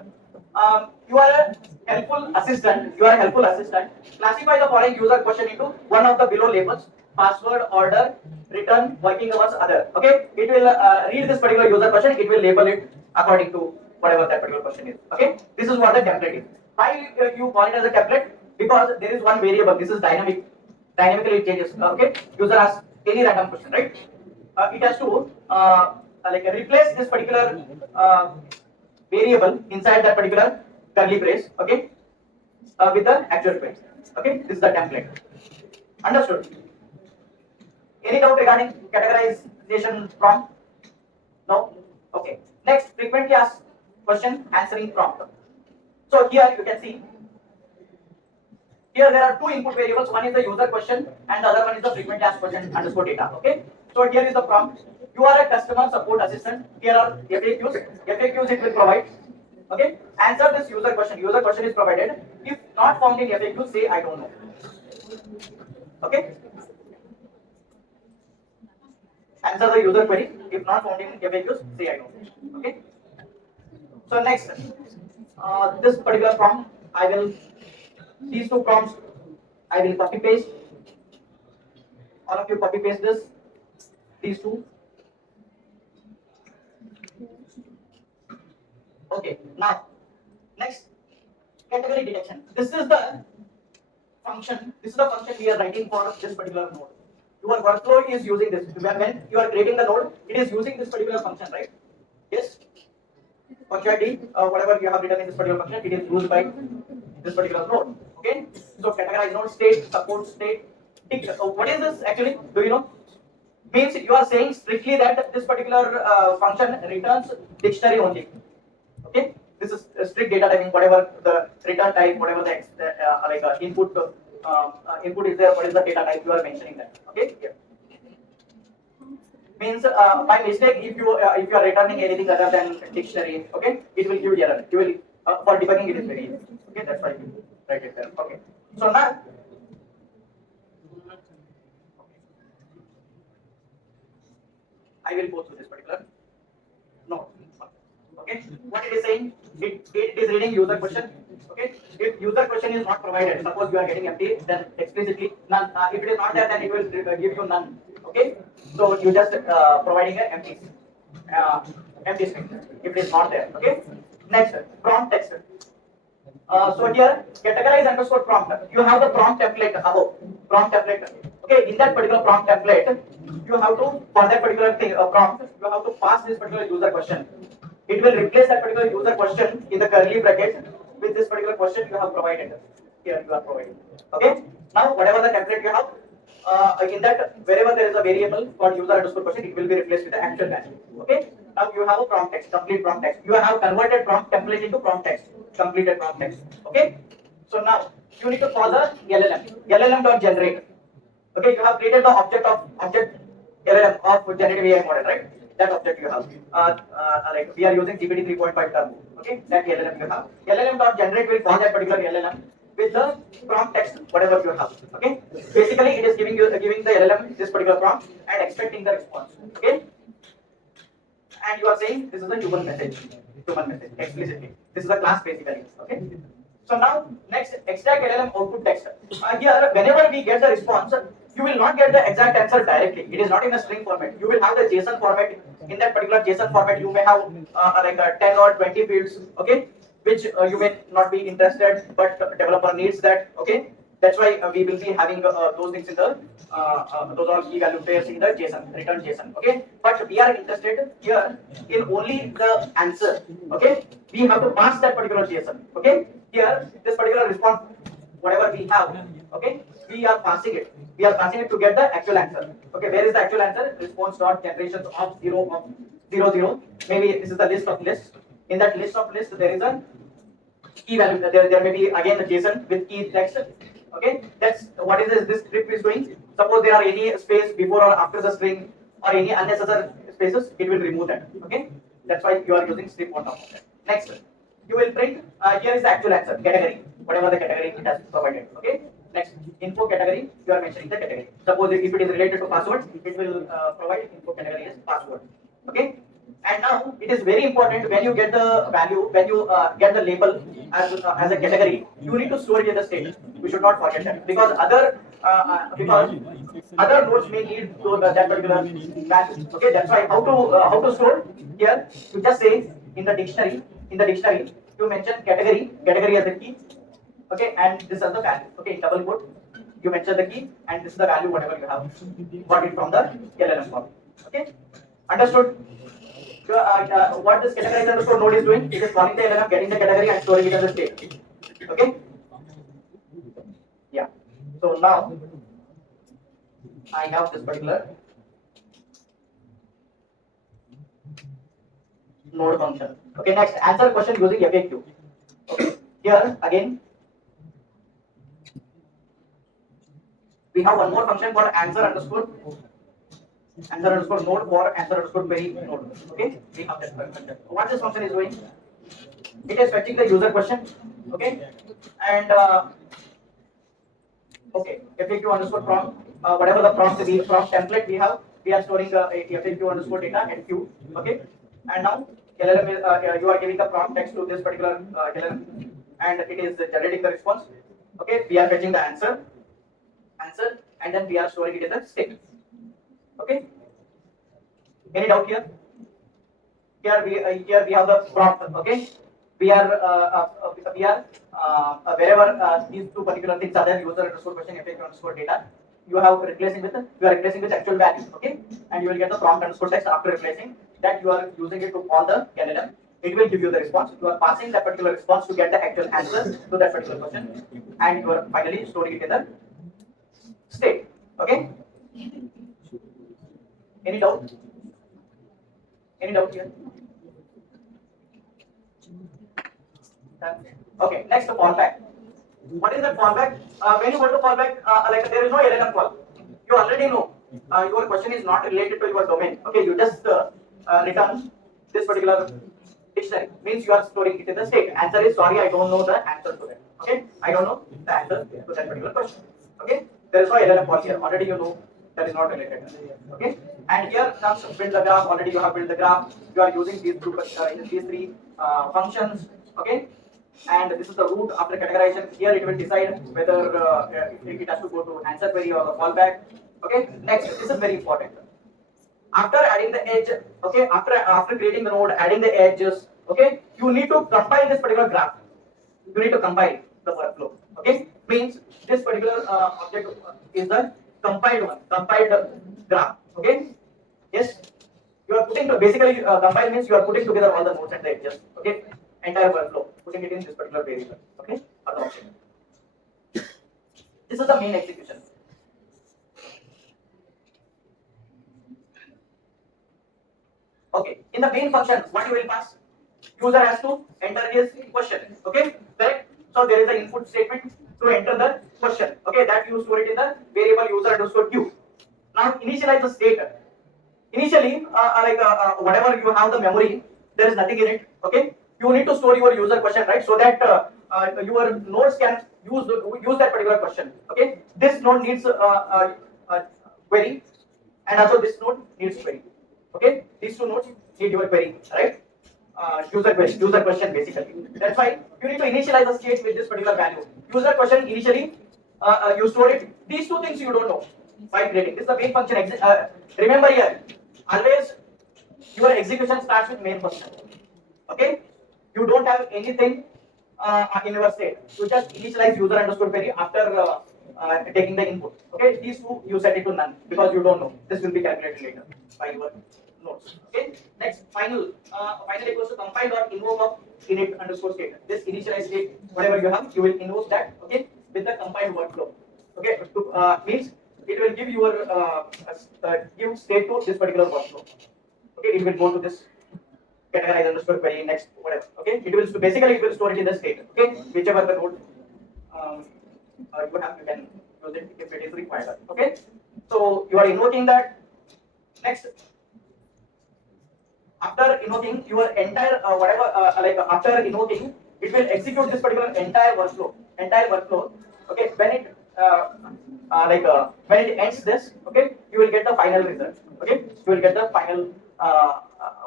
You are a helpful assistant. You are a helpful assistant. Classify the following user question into one of the below labels: password, order, return, working hours, other. Okay. It will read this particular user question. It will label it according to whatever that particular question is. Okay. This is what the template is. Why you call it as a template? Because there is one variable. This is dynamic. Dynamically it changes. Okay. User asks any random question, right? It has to like replace this particular variable inside that particular curly brace. Okay. With the actual brace. Okay. This is the template. Understood? Any doubt regarding categorization prompt? No? Okay. Next, frequently asked question answering prompt. So here you can see, here there are 2 input variables. One is the user question and the other one is the frequently asked question underscore data. Okay. So here is the prompt. You are a customer support assistant. Here are FAQs. FAQs it will provide. Okay. Answer this user question. User question is provided. If not found in FAQ, say I don't know. Okay. Answer the user query. If not found in FAQs, say I don't know. Okay. So next, this particular prompt, I will, these 2 prompts, I will copy paste. All of you copy paste this, these 2. Okay, now, next, category detection. This is the function we are writing for this particular node. Your workflow is using this. When you are creating the node, it is using this particular function, right? Yes? Functionality, whatever you have written in this particular function, it is used by this particular node. Okay? So categorize node state, support state, tick. What is this actually? Do you know? Means you are saying strictly that this particular function returns dictionary only. Okay? This is strict data typing, whatever the return type, whatever the input input is there, what is the data type you are mentioning that. Okay? Yeah. Means by mistake if you are returning anything other than dictionary, okay, it will give error. You will for debugging it is very easy. Okay, that's why you write it there. Okay. So now I will go through this particular node. Okay, what it is saying, it is reading user question. Okay, if user question is not provided, suppose you are getting empty, then explicitly none. If it is not there, then it will give you none. Okay, so you just providing an empty string if it is not there. Okay, next prompt text. So here categorize underscore prompt. You have the prompt template above. Prompt template. Okay, in that particular prompt template, you have to for that particular thing prompt, you have to pass this particular user question. It will replace that particular user question in the curly bracket with this particular question you have provided. Here you are providing. Okay. Now whatever the template you have, in that wherever there is a variable called user underscore question, it will be replaced with the actual value. Okay. Now you have a prompt text, complete prompt text. You have converted prompt template into prompt text, completed prompt text. Okay. So now you need to call the LLM.generate. Okay. You have created the object LLM of generative AI model, right? That object you have. Like we are using GPT 3.5 turbo. Okay, that LLM you have. LLM.generate will call that particular LLM with the prompt text, whatever you have. Okay, basically it is giving the LLM this particular prompt and expecting the response. Okay, and you are saying this is a human message. human message explicitly. This is a class basically. Okay. So now next extract LLM output text. Here whenever we get the response, you will not get the exact answer directly. It is not in a string format. You will have the JSON format. In that particular JSON format, you may have like 10 or 20 fields. Okay, which you may not be interested, but developer needs that. Okay, that's why we will be having those things in the those are key value pairs in the JSON, return JSON. Okay, but we are interested here in only the answer. Okay, we have to pass that particular JSON. Okay, here this particular response, whatever we have. Okay, we are passing it. We are passing it to get the actual answer. Okay, where is the actual answer? Response dot generations of 0 of 0 0. Maybe this is the list of lists. In that list of lists, there is a key value. There may be again a JSON with key text. Okay, that's what is this script is doing. Suppose there are any space before or after the string or any unnecessary spaces, it will remove that. Okay, that's why you are using script on top of that. Next, you will print. Here is the actual answer category, whatever the category it has provided. Okay. Next, info category. You are mentioning the category. Suppose if it is related to password, it will provide info category as password. Okay. And now it is very important when you get the value, when you get the label as a category, you need to store it in the state. We should not forget that because because other nodes may need to, that particular value. Okay, that's why how to store here. You just say in the dictionary. In the dictionary, you mention category as a key. Okay, and this is the value. Okay, double quote. You mention the key, and this is the value whatever you have got it from the LLM form. Okay, understood? So, what this category underscore node is doing, it is calling the LLM, getting the category and storing it in the state. Okay? Yeah. So now I have this particular node function. Okay, next answer question using FAQ. Okay. Here again we have one more function called answer underscore node for answer underscore query node. Okay, we have that function. What this function is doing? It is fetching the user question. Okay, and okay, FAQ underscore prompt, whatever the prompt template we are storing the FAQ underscore data and Q. Okay, and now LLM is, you are giving the prompt text to this particular LLM, and it is generating the response. Okay, we are fetching the answer, and then we are storing it in the state. Okay, any doubt here? Here we have the prompt. Okay, we are wherever these two particular things are there, user underscore question, FAQ underscore data, you are replacing with actual value. Okay, and you will get the prompt underscore text after replacing that. You are using it to call the LLM. It will give you the response. You are passing that particular response to get the actual answer to that particular question, and you are finally storing it in the state. Okay. Any doubt? Any doubt here? Okay, next the fallback. What is the fallback? When you want to fallback, like there is no LLM call. You already know your question is not related to your domain. Okay, you just return this particular dictionary. Means you are storing it in the state. Answer is sorry, I don't know the answer to that. Okay, I don't know the answer to that particular question. Okay, there is no LLM call here. Already you know that is not related. Okay, and here comes build the graph. Already you have built the graph. You are using these three functions. Okay, and this is the root after categorization. Here it will decide whether it has to go to answer query or the fallback. Okay, next, this is very important. After adding the edge, okay, after creating the node, adding the edges, okay, you need to compile this particular graph. You need to compile the workflow. Okay, means this particular object is the compiled graph. Okay, yes, you are putting basically compile means you are putting together all the nodes and the edges. Okay, entire workflow, putting it in this particular variable. Okay, or the object. This is the main execution. Okay, in the main function, what you will pass? User has to enter his question. Okay, correct? So there is an input statement to enter the question. Okay, that you store it in the variable user underscore q. Now initialize the state. Initially, whatever you have the memory, there is nothing in it. Okay, you need to store your user question, right? So that your nodes can use that particular question. Okay, this node needs query, and also this node needs query. Okay, these two nodes need your query, right? user question basically. That's why you need to initialize the state with this particular value. User question initially, you store it. These two things you don't know by creating. This is the main function. Remember here, always your execution starts with main function. Okay, you don't have anything in your state. You just initialize user underscore query after taking the input. Okay, these two you set it to none because you don't know. This will be calculated later by your nodes. Okay, next final equals to compile or invoke of init underscore state. This initialize state, whatever you have, you will invoke that. Okay, with the compiled workflow. Okay, means it will give your give state to this particular workflow. Okay, it will go to this categorize underscore query next whatever. Okay, it will basically it will store it in the state. Okay, whichever the node you have, you can use it if it is required. Okay, so you are invoking that. Next, after invoking your entire whatever after invoking, it will execute this particular entire workflow. Okay, when it ends this, okay, you will get the final result. Okay, you will get the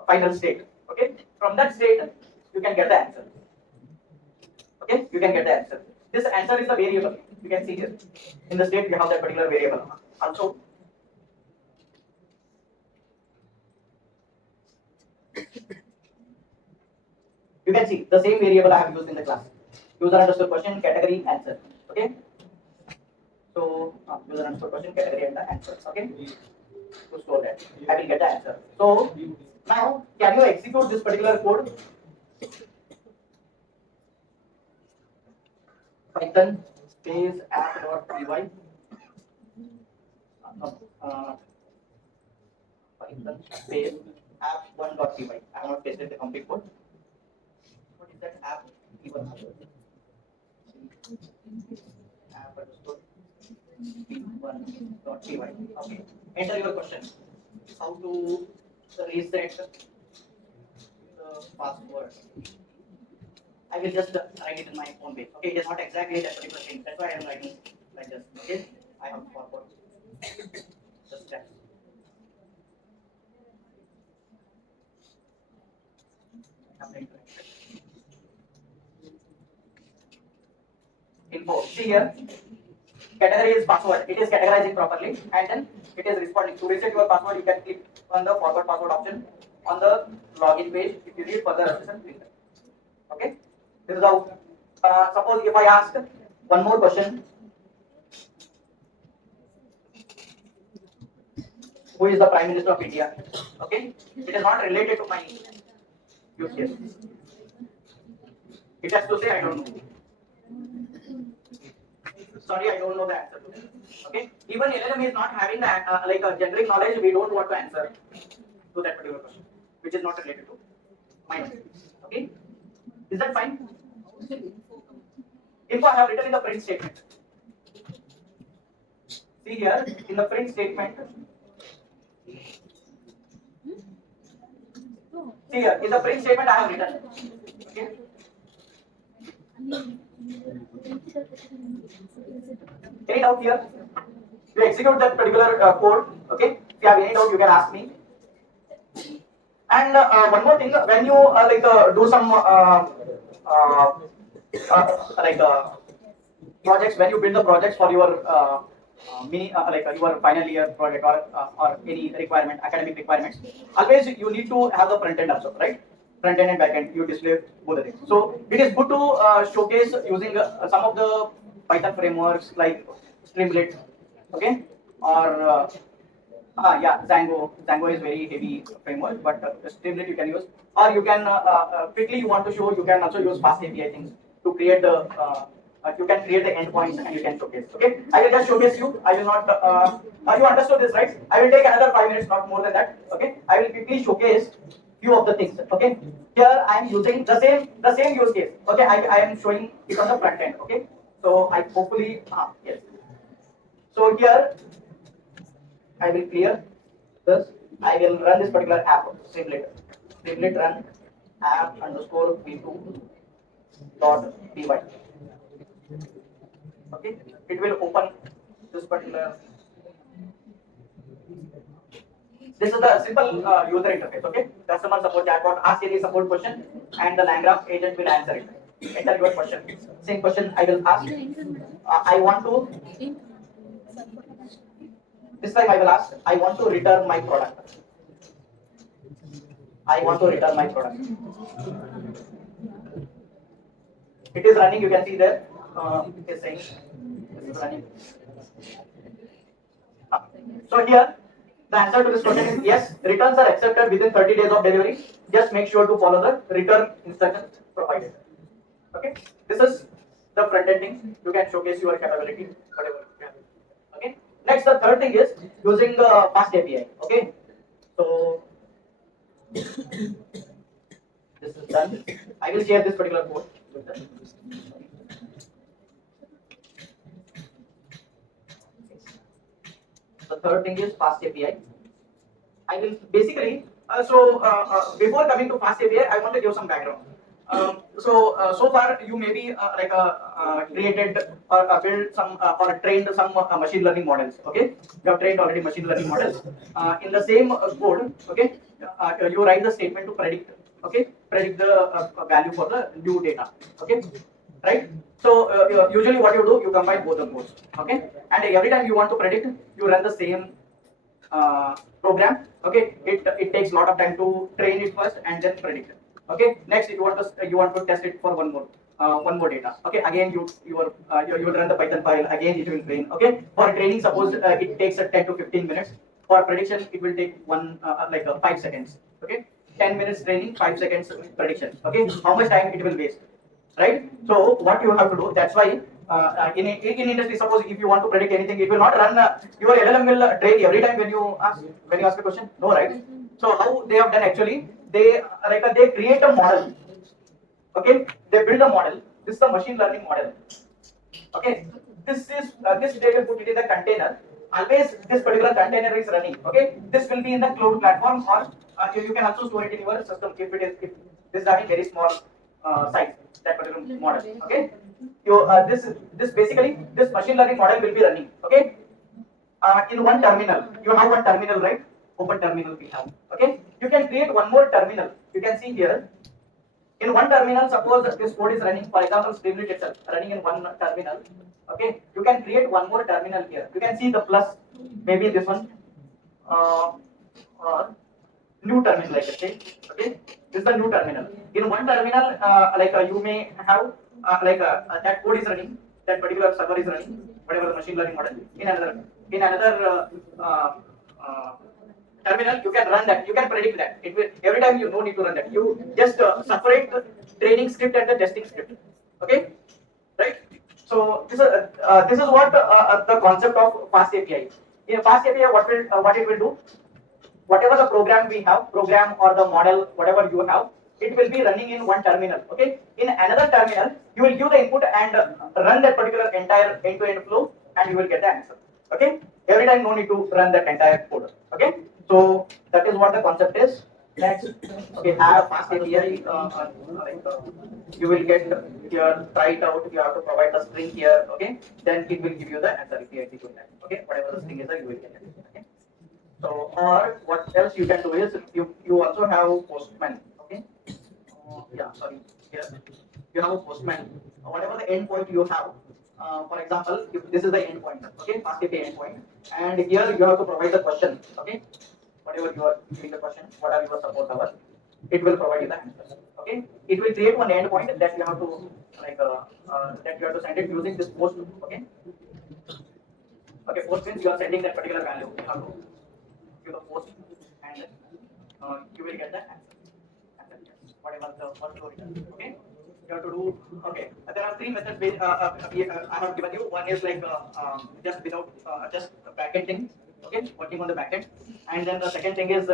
final state. Okay, from that state you can get the answer. Okay, you can get the answer. This answer is the variable. You can see here in the state you have that particular variable. Also, you can see the same variable I have used in the class. User underscore question category answer. Okay. So user underscore question category and the answer. Okay. To store that, I will get the answer. So now, can you execute this particular code? Python space app.py. Python space app1.py. I have not pasted the complete code. What is that app? P1. App underscore p1.py. Okay. Enter your question. How to reset the password? I will just write it in my own way. Okay, it is not exactly that particular thing. That's why I am writing like this. Okay, I have forward the steps. Info. See here, category is password. It is categorizing properly, and then it is responding. To reset your password, you can click on the forward password option on the login page. If you need further assistance, click. Okay, this is how. Suppose if I ask one more question, who is the Prime Minister of India? Okay, it is not related to my use case. It has to say I don't know. Sorry, I don't know the answer to this. Okay, even LLM is not having the like a generic knowledge. We don't want to answer to that particular question, which is not related to mine. Okay, is that fine? Info I have written in the print statement. See here in the print statement. See here in the print statement I have written. Okay. Any doubt here? You execute that particular code. Okay. If you have any doubt, you can ask me. And one more thing, when you do some like projects, when you build the projects for your your final year project or any requirement, academic requirements, always you need to have the front end also, right? Front end and back end, you display both the things. So it is good to showcase using some of the Python frameworks like Streamlit, okay, or yeah, Django is very heavy framework, but Streamlit you can use, or you can quickly you want to show, you can also use fast API things to create the you can create the endpoints and you can showcase. Okay, I will just showcase you. I will not. You understood this, right? I will take another 5 minutes, not more than that. Okay, I will quickly showcase few of the things. Okay, here I am using the same use case. Okay, I am showing it on the front end. Okay, so I hopefully yes. So here I will clear this. I will run this particular app. Streamlit. Streamlit run app underscore v2 dot py. Okay, it will open this particular This is the simple user interface. Okay, customer support chatbot, ask any support question, and the LangGraph agent will answer it. Enter your question. Same question I will ask. I want to. This time I will ask. I want to return my product. I want to return my product. It is running. You can see there. It is saying this is running. So here, the answer to this question is yes. Returns are accepted within 30 days of delivery. Just make sure to follow the return instructions provided. Okay. This is the front end thing. You can showcase your capability, whatever. Okay. Next, the third thing is using fast API. Okay. So this is done. I will share this particular code with them. The third thing is fast API. I will basically, before coming to fast API, I want to give some background. So far you may be created or built some or trained some machine learning models. Okay, you have trained already machine learning models. In the same code, okay, you write the statement to predict. Okay, predict the value for the new data. Okay, right? So usually what you do, you combine both the codes. Okay, and every time you want to predict, you run the same program. Okay, it takes a lot of time to train it first and then predict it. Okay, next you want to test it for one more data. Okay, again you will run the Python file, again it will train. Okay, for training suppose it takes 10 to 15 minutes. For prediction it will take 5 seconds. Okay, 10 minutes training, 5 seconds prediction. Okay, how much time it will waste, right? So what you have to do, that's why in industry, suppose if you want to predict anything, it will not run. Your LLM will train every time when you ask a question. No, right? So how they have done actually? They create a model. Okay, they build a model. This is the machine learning model. Okay, this they will put it in the container. Always this particular container is running. Okay, this will be in the cloud platform, or you can also store it in your system if this is having very small size, that particular model. Okay, this basically this machine learning model will be running. Okay, in one terminal, you have one terminal, right? Open terminal we have. Okay, you can create one more terminal. You can see here. In one terminal, suppose this code is running, for example, Streamlit itself running in one terminal. Okay, you can create one more terminal here. You can see the plus, maybe this one, or new terminal, like I say. Okay, this is the new terminal. In one terminal, you may have that code is running, that particular server is running, whatever the machine learning model. In another terminal, you can run that. You can predict that. It will every time you no need to run that. You just separate the training script and the testing script. Okay, right? So this is what the concept of fast API. In fast API, what it will do? Whatever the program we have, program or the model, whatever you have, it will be running in one terminal. Okay, in another terminal, you will give the input and run that particular entire end-to-end flow, and you will get the answer. Okay, every time no need to run that entire code. Okay, so that is what the concept is. Next, okay, have fast API. You will get here, try it out. You have to provide the string here. Okay, then it will give you the answer if you execute that. Okay, whatever the string is, you will get it. Okay. So, or what else you can do is you also have Postman. Okay. Yeah, sorry. Here you have a Postman. Whatever the endpoint you have. For example, if this is the endpoint. Okay, fast API endpoint, and here you have to provide the question. Okay, whatever you are giving the question, what are your support hours? It will provide you the answer. Okay, it will create one endpoint that you have to that you have to send it using this post. Okay. Okay, post means you are sending that particular value. You have to give the post, and you will get the answer. Whatever the first row returns. Okay, you have to do. Okay, there are three methods. I have given you. One is just without just backend thing. Okay, working on the backend, and then the second thing is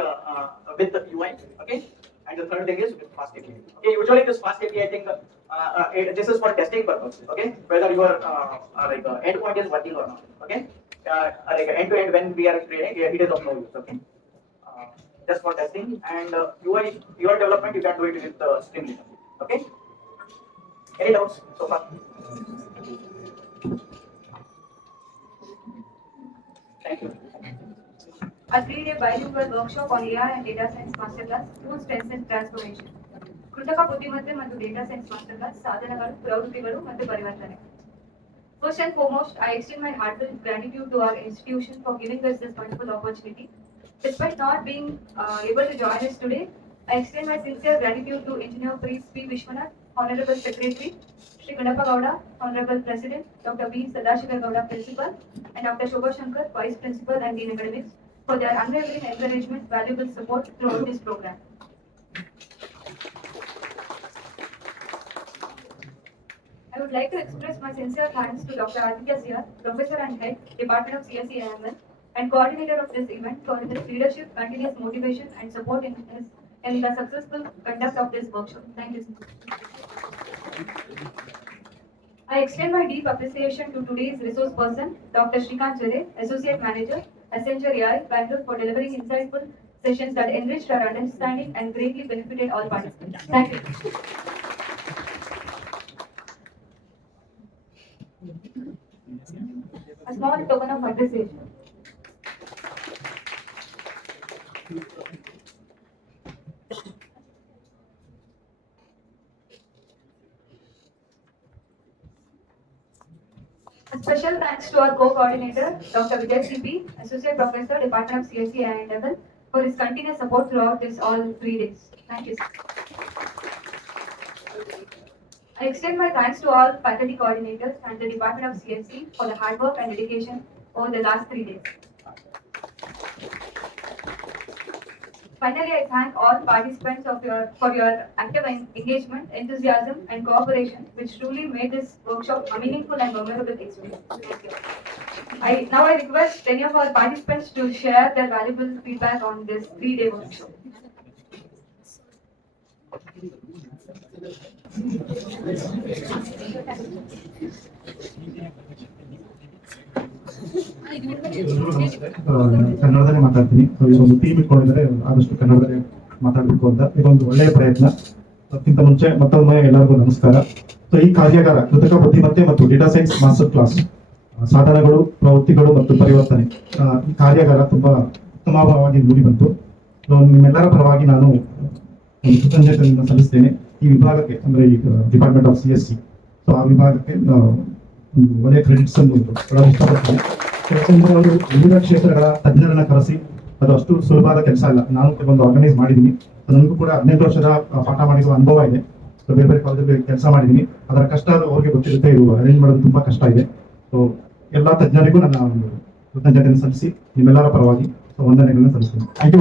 with the UI. Okay, and the third thing is with fast API. Okay, usually this fast API thing. This is for testing purpose. Okay, whether your endpoint is working or not. Okay, end to end when we are creating, it is of no use. Okay, just for testing, and UI development you can do it with Streamlit. Okay, any doubts so far? Thank you. a 3-day bilingual workshop on AI and data science masterclass, Tools, Trends and Transformation. ಕೃತಕ ಬುದ್ಧಿಮತ್ತೆ ಮತ್ತು data science ಮಾಸ್ಟರ್ಕ್ಲಾಸ್ ಸಾಧನಗಳು, ಪ್ರವೃತ್ತಿಗಳು ಮತ್ತು ಪರಿವರ್ತನೆ. First and foremost, I extend my heartfelt gratitude to our institution for giving us this wonderful opportunity. Despite not being able to join us today, I extend my sincere gratitude to Engineer P. Vishwanath, Honorable Secretary, Shri Ganappa Gowda, Honorable President, Dr. B. Sadashiva Gowda, Principal, and Dr. Shobha Shankar, Vice Principal and Dean Academics, for their unwavering encouragement, valuable support throughout this program. I would like to express my sincere thanks to Dr. Aditya Zia, Professor and Head, Department of CSE AML, and coordinator of this event for his leadership, continuous motivation, and support in the successful conduct of this workshop. Thank you, sir. I extend my deep appreciation to today's resource person, Dr. Shreekanth Jere, Associate Manager, Accenture AI, Bangalore, for delivering insightful sessions that enriched our understanding and greatly benefited all participants. Thank you. A small token of appreciation. A special thanks to our co-coordinator, Dr. Vijay CP, Associate Professor, Department of CSE and Level, for his continuous support throughout this all 3 days. Thank you, sir. I extend my thanks to all faculty coordinators and the Department of CSE for the hard work and dedication over the last 3 days. Finally, I thank all participants for your active engagement, enthusiasm, and cooperation, which truly made this workshop a meaningful and memorable experience. Thank you. Now I request any of our participants to share their valuable feedback on this 3-day workshop. ಕನ್ನಡದಲ್ಲೇ ಮಾತಾಡ್ತೀನಿ. ಒಂದು team ಇಟ್ಕೊಂಡಿದ್ದಾರೆ, ಆದಷ್ಟು ಕನ್ನಡದಲ್ಲೇ ಮಾತಾಡಬೇಕು ಅಂತ ಇದೊಂದು ಒಳ್ಳೆಯ ಪ್ರಯತ್ನ. ಅದಕ್ಕಿಂತ ಮುಂಚೆ ಮತ್ತೊಮ್ಮೆ ಎಲ್ಲರಿಗೂ ನಮಸ್ಕಾರ. ಈ ಕಾರ್ಯಾಗಾರ ಕೃತಕ ಬುದ್ಧಿಮತ್ತೆ ಮತ್ತು ಡೇಟಾ ಸೈನ್ಸ್ ಮಾಸ್ಟರ್ ಕ್ಲಾಸ್, ಸಾಧನಗಳು, ಪ್ರವೃತ್ತಿಗಳು ಮತ್ತು ಪರಿವರ್ತನೆ, ಈ ಕಾರ್ಯಾಗಾರ ತುಂಬಾ ಉತ್ತಮವಾಗಿ ಮೂಡಿ ಬಂತು. ನಿಮ್ಮೆಲ್ಲರ ಪರವಾಗಿ ನಾನು ಒಂದು ಕೃತಜ್ಞತೆಯನ್ನು ಸಲ್ಲಿಸ್ತೇನೆ. ಈ ವಿಭಾಗಕ್ಕೆ ಅಂದ್ರೆ ಈ ಡಿಪಾರ್ಟ್ಮೆಂಟ್ ಆಫ್ CSE, ಆ ವಿಭಾಗಕ್ಕೆ ಒಂದು ಒಳ್ಳೆಯ ಕ್ರೆಡಿಟ್ಸ್ ಅನ್ನು ಕೊಡಲು ಇಷ್ಟಪಡ್ತೀನಿ. ಯಾಕಂದ್ರೆ ಅವರು ವಿವಿಧ ಕ್ಷೇತ್ರಗಳ ತಜ್ಞರನ್ನ ಕರೆಸಿ, ಅದು ಅಷ್ಟು ಸುಲಭವಾದ ಕೆಲಸ ಅಲ್ಲ. ನಾನು ಒಂದು ಆರ್ಗನೈಸ್ ಮಾಡಿದ್ದೀನಿ. ನನಗೂ ಕೂಡ 18 ವರ್ಷದ ಪಾಠ ಮಾಡಿರುವ ಅನುಭವ ಇದೆ. ಬೇರೆ ಬೇರೆ ಕಾಲೇಜಲ್ಲಿ ಕೆಲಸ ಮಾಡಿದ್ದೀನಿ. ಅದರ ಕಷ್ಟ ಅವ್ರಿಗೆ ಗೊತ್ತಿರುತ್ತೆ. ಇದು ಅರೇಂಜ್ ಮಾಡೋದು ತುಂಬಾ ಕಷ್ಟ ಇದೆ. ಸೊ ಎಲ್ಲ ತಜ್ಞರಿಗೂ ನನ್ನ ಒಂದು ಕೃತಜ್ಞತೆಯನ್ನು ಸಲ್ಲಿಸಿ ನಿಮ್ಮೆಲ್ಲರ ಪರವಾಗಿ ವಂದನೆಗಳನ್ನು ಸಲ್ಲಿಸ್ತೀನಿ. Thank you.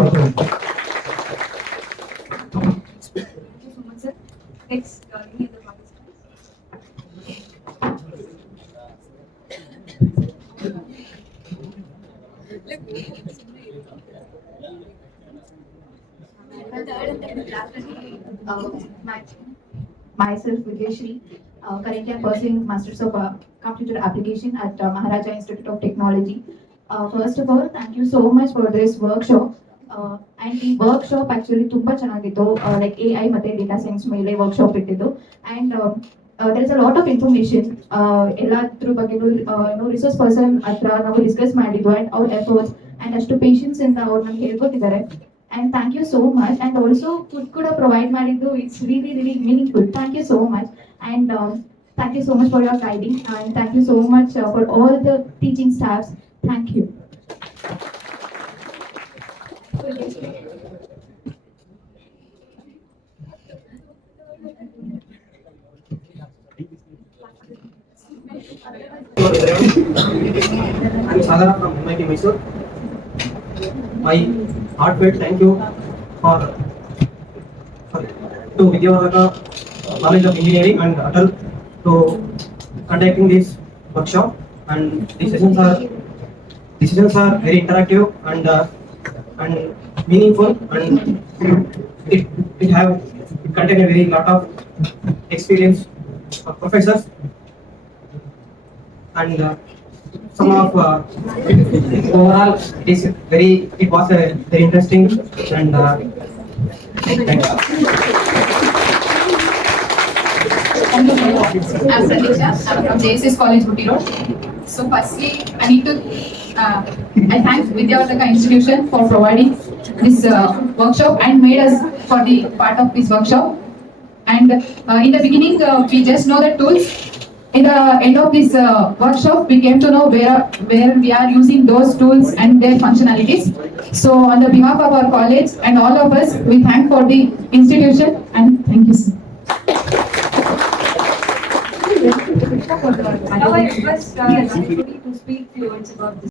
Myself, Vijay, currently I'm pursuing Masters of Computer Application at Maharaja Institute of Technology. First of all, thank you so much for this workshop. And the workshop actually ತುಂಬಾ ಚೆನ್ನಾಗಿತ್ತು. Like AI ಮತ್ತೆ data science ಮೇಲೆ workshop ಇಟ್ಟಿದ್ದು. And there is a lot of information. ಎಲ್ಲಾದ್ರ ಬಗ್ಗೆನೂ resource person ಹತ್ರ ನಾವು discuss ಮಾಡಿದ್ವು and our efforts and ಅಷ್ಟು patience ಇಂದ ಅವ್ರು ನಮ್ಗೆ ಹೇಳ್ಕೊಟ್ಟಿದ್ದಾರೆ. And thank you so much. And also food ಕೂಡ provide ಮಾಡಿದ್ದು, it's really meaningful. Thank you so much. And thank you so much for your guiding, and thank you so much for all the teaching staffs. Thank you. I'm Sadhana from MIT Mysuru. My heartfelt thank you to Vidyavardhaka College of Engineering and Atal to conducting this workshop. And the sessions are very interactive and meaningful, and it contain a very lot of experience of professors and some of overall it was a very interesting and I'm Salisha. I'm from JSS College, Booty Road. So firstly, I need to I thank Vidyavardhaka Institution for providing this workshop and made us for the part of this workshop. And in the beginning, we just know the tools. In the end of this workshop, we came to know where we are using those tools and their functionalities. So, on the behalf of our college and all of us, we thank for the institution and thank you, sir. Now I request Mysuru to speak few words about this.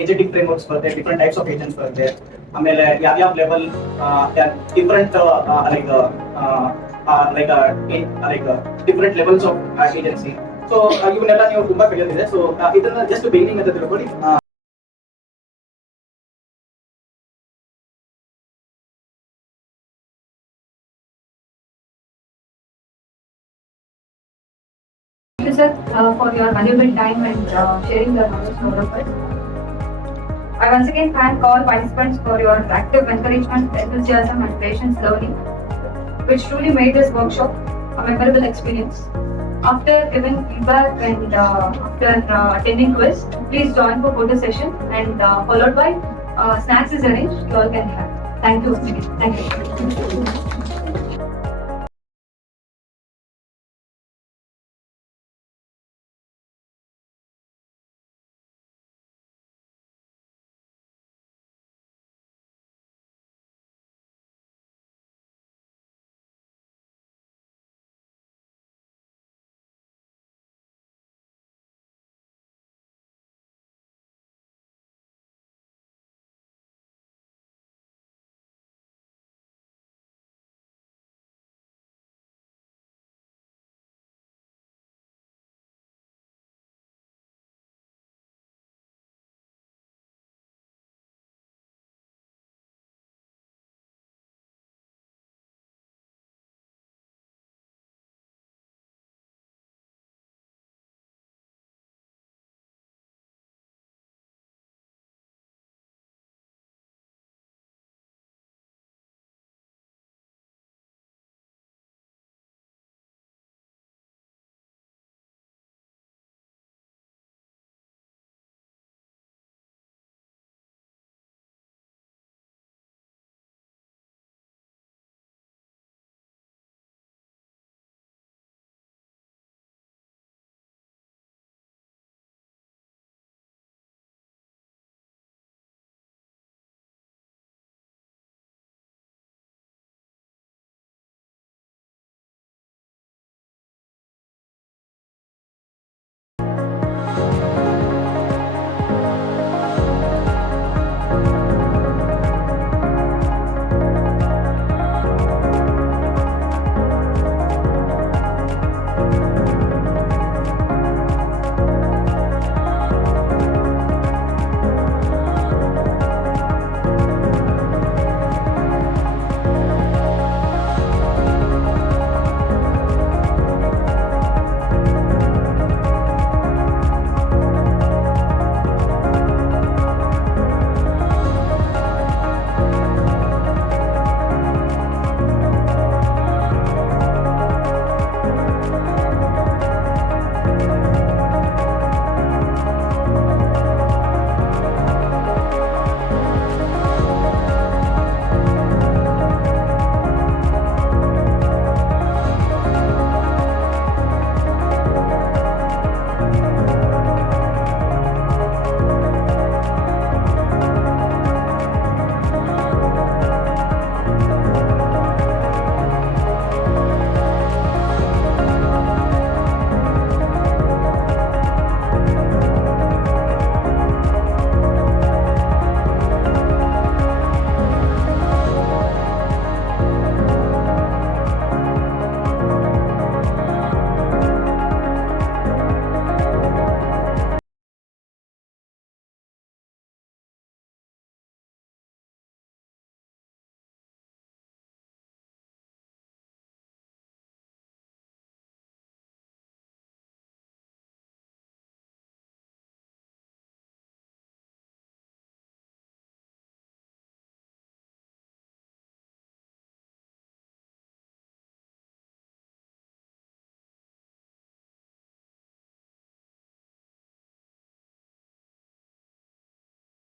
Agentic frameworks for there, different types of agents for there. ಆಮೇಲೆ ಯಾವ level different different levels of agency. So ಇವನ್ನೆಲ್ಲ ನೀವು ತುಂಬಾ ಕಲಿಯೋದಿದೆ. So ಇದನ್ನ just beginning ಅಂತ ತಿಳ್ಕೊಳ್ಳಿ. you, sir, for your valuable time and sharing your knowledge with all of us. I once again thank all participants for your active encouragement, enthusiasm, and patience learning, which truly made this workshop a memorable experience. After giving feedback and after attending quiz, please join for photo session and followed by snacks is arranged. You all can have. Thank you once again. Thank you.